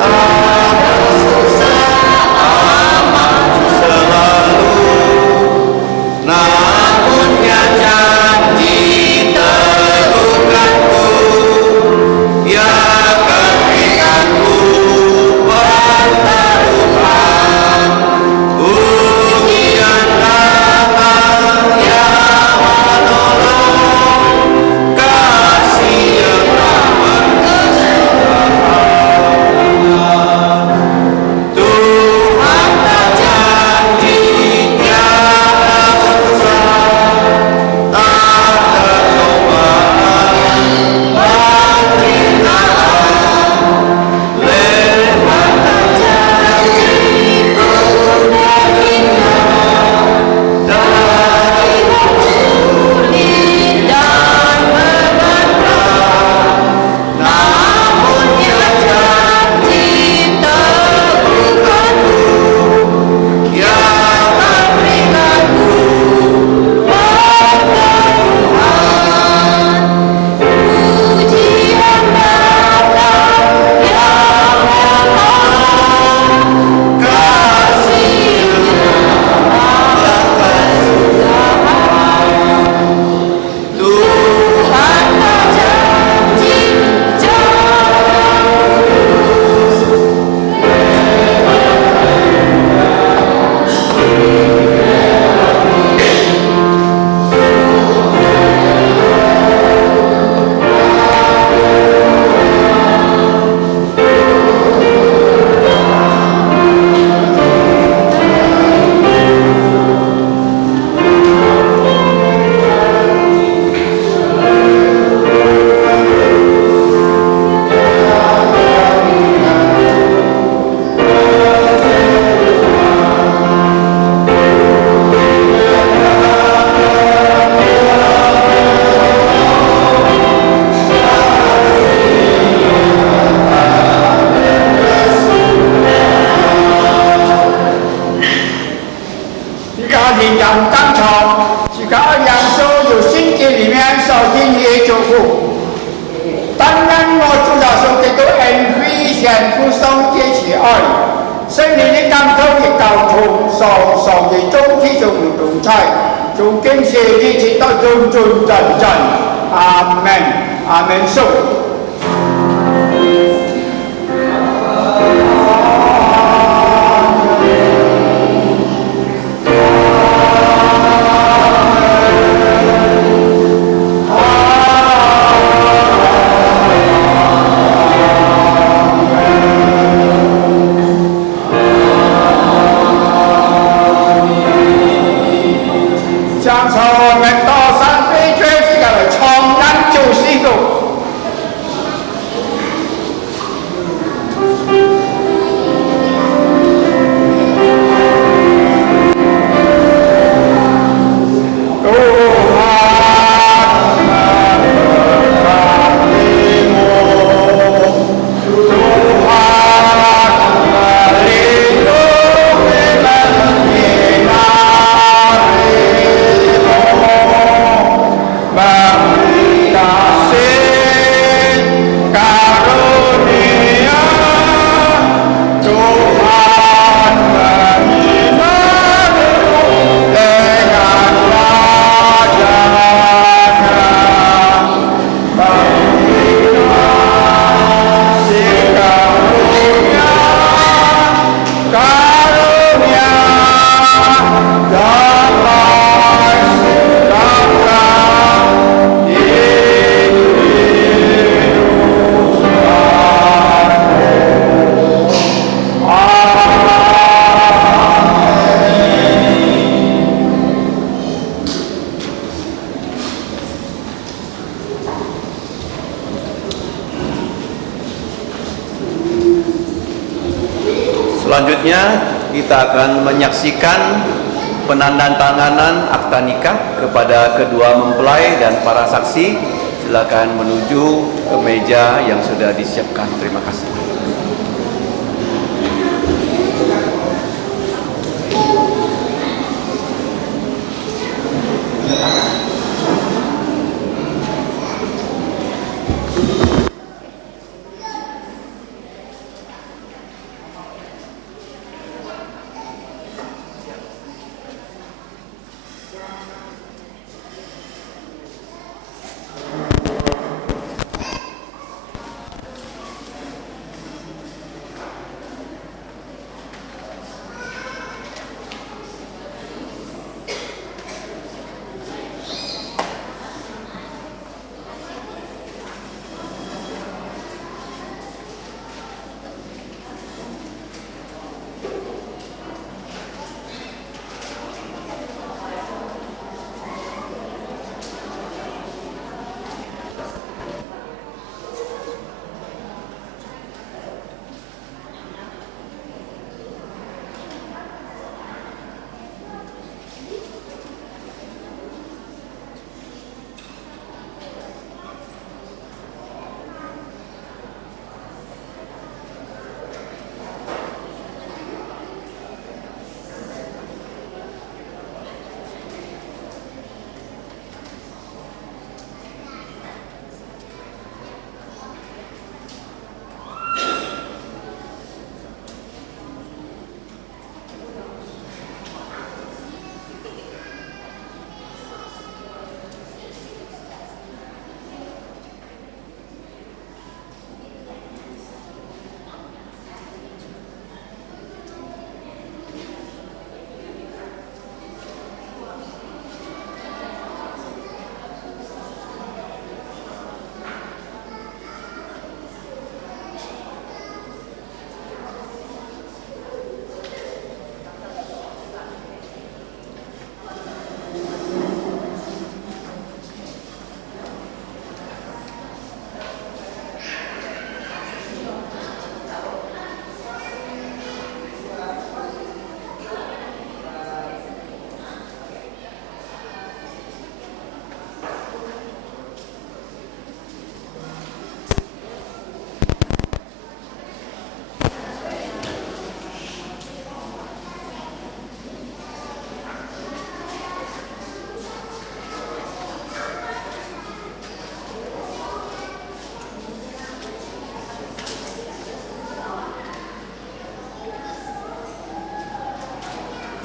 ada susah amat selalu. Namun dia janji teguhkanku, dia akan berikanku pertaruhan. Ujian datang yang menolong, kasih yang ramah kesetiaan. Tuhan tak janji tiada susah, ada cobaan, penderitaan. Lewat tak janji udah indah, dari sulit dan berat. Namun dia janji teguhkanku, dia akan berikanku pertaruhan. Ujian datang yang menolong, kasih-Nya akan sudahan. Tuhan tak janji Amen. Amen. So. Selanjutnya kita akan menyaksikan penandatanganan akta nikah kepada kedua mempelai dan para saksi. Silakan menuju ke meja yang sudah disiapkan. Terima kasih.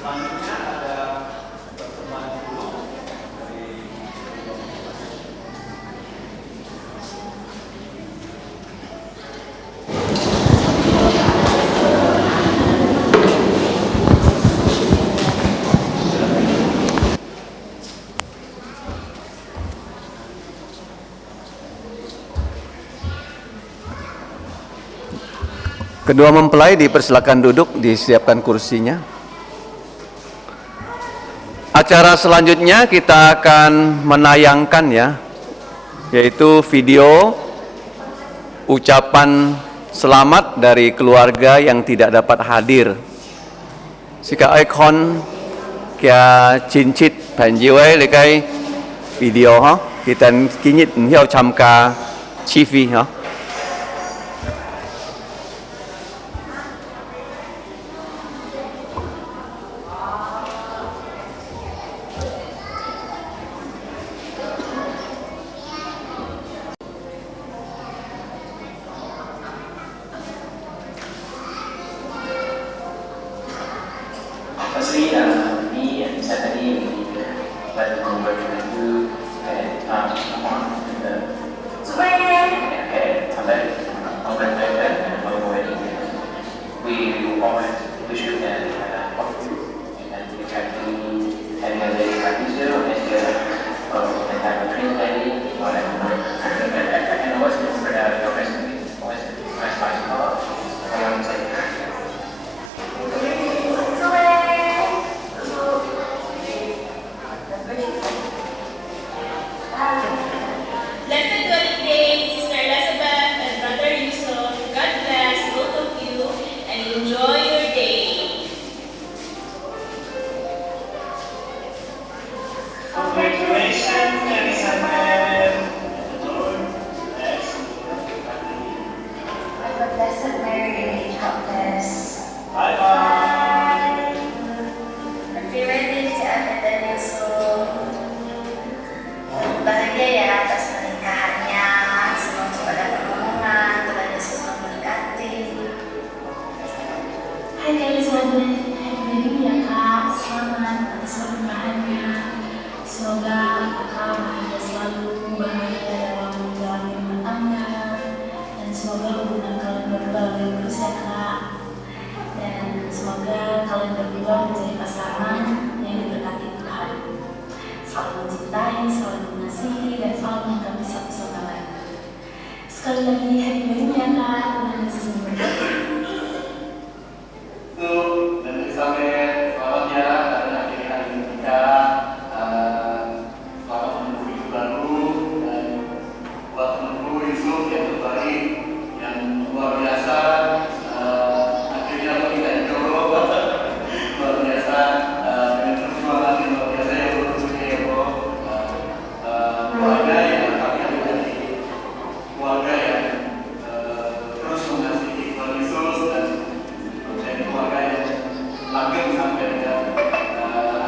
Selanjutnya ada pertemuan dulu dari kedua mempelai. Dipersilakan duduk, disiapkan kursinya. Acara selanjutnya kita akan menayangkan ya, yaitu video ucapan selamat dari keluarga yang tidak dapat hadir. Sika ikon kia cincit panjiwai lekai video ha, kita kinyit hiao chamka chifi ha. Firstly, me and Stephanie, we let them work with you and come on. Okay, we always wish you and you can be having a day like this and have a treat lady or and always look for your recipe, always nice color. I want to say. dan Yusuf. Bahagia ya atas pernikahannya. Semoga pada permohonan Tuhan Yesus memberkati. Hai Kak Elizabeth, happy ya Kak, selamat atas pernikahannya. Semoga Kakak bahagia selalu, bahagia dalam menjalani rumah tangga, dan semoga hubungan kalian berdua lebih terus ya Kak. Dan semoga kalian berdua menjadi pasangan yang diberkati Tuhan, saling mencintai, saling mengasihi, dan saling melengkapi satu sama lain. Sekali lagi happy wedding ya Kak, Tuhan Yesus memberkati. Dan Elizabeth, selamat ya karena akhirnya hari ini kita selamat menempuh hidup baru, dan buat temanku Yusuf yang terbaik, yang luar biasa, akhirnya lo kita jodoh luar biasa, dengan perjuangan yang luar biasa ya bro, ya bro, keluarga yang kami menjadi keluarga yang terus mengasihi Tuhan Yesus dan menjadi keluarga yang langgeng sampai dengan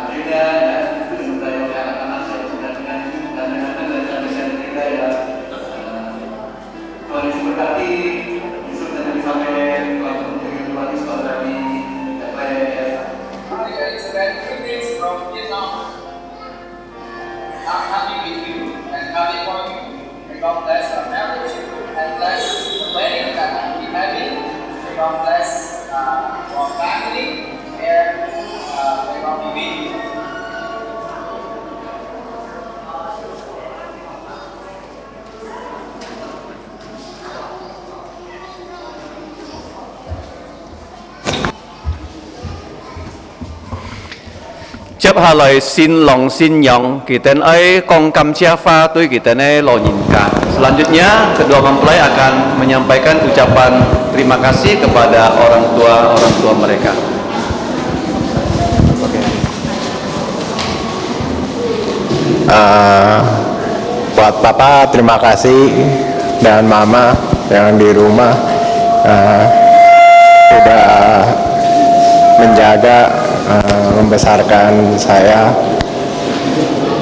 akhirnya ya itu dimintai oleh anak-anak yang sudah dengan kita ya. Tuhan Yesus berkati Yusuf dan Elizabeth, selamat menjaga Tuhan Yesus dari Bethlehem. Hi Elizabeth, greetings from Vietnam. I'm happy with you and happy for you. May God bless our marriage and bless the wedding that we'll be having. May God bless our family and may God be with you. Tiếp hạ lời xin lòng xin nhong kita ai kong kam siapa tu kita ne lo nyinka. Selanjutnya kedua mempelai akan menyampaikan ucapan terima kasih kepada orang tua mereka. Buat Papa terima kasih, dan Mama yang di rumah udah menjaga, membesarkan saya.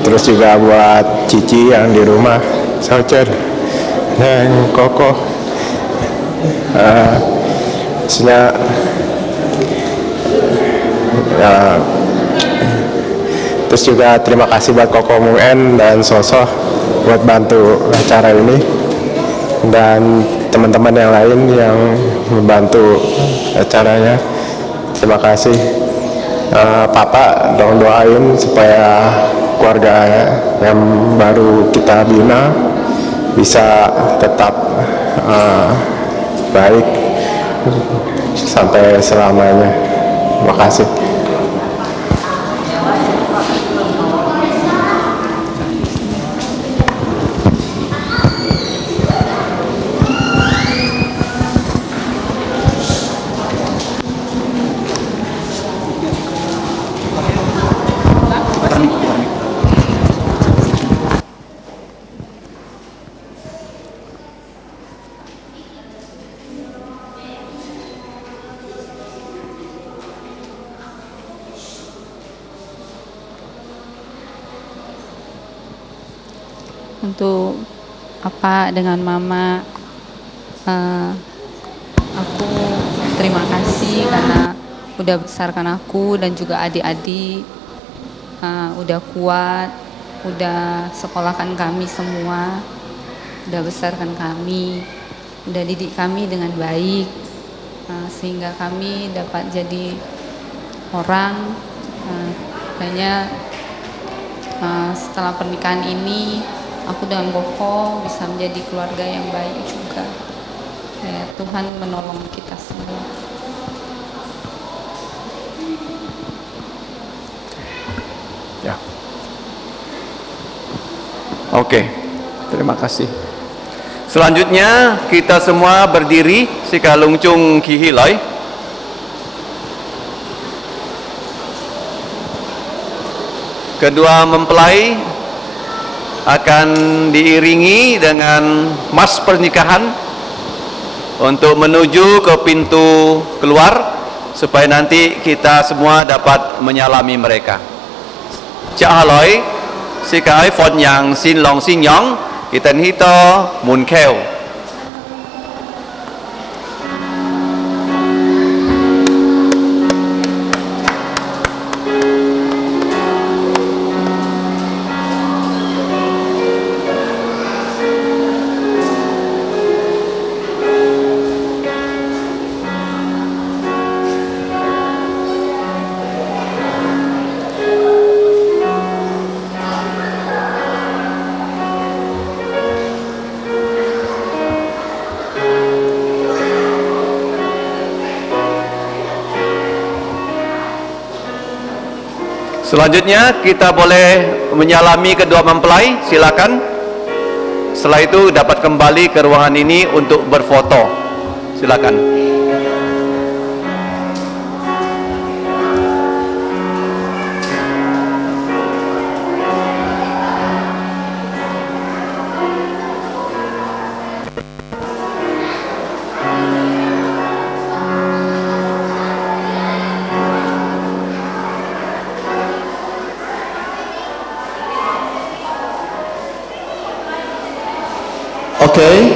Terus juga buat Cici yang di rumah, Saucer dan Koko. Maksudnya terus juga terima kasih buat Koko Muen dan Soso buat bantu acara ini, dan teman-teman yang lain yang membantu acaranya. Terima kasih. Papa dong doain supaya keluarga yang baru kita bina bisa tetap baik sampai selamanya. Terima kasih. Untuk Papa dengan Mama, aku terima kasih karena udah besarkan aku dan juga adik-adik, udah kuat, udah sekolahkan kami semua, udah besarkan kami, udah didik kami dengan baik, sehingga kami dapat jadi orang. Kayaknya setelah pernikahan ini aku dengan Koko bisa menjadi keluarga yang baik juga. Ya, Tuhan menolong kita semua. Ya. Oke, terima kasih. Selanjutnya kita semua berdiri sikalung chung kihilai. Kedua mempelai akan diiringi dengan mas pernikahan untuk menuju ke pintu keluar supaya nanti kita semua dapat menyalami mereka. Chào Hà Lỗi, xin cái phật nhàng xin lòng xin nhóng, kỳ tên hít to muốn kheo. Selanjutnya kita boleh menyalami kedua mempelai, silakan. Setelah itu dapat kembali ke ruangan ini untuk berfoto. Silakan. Oke,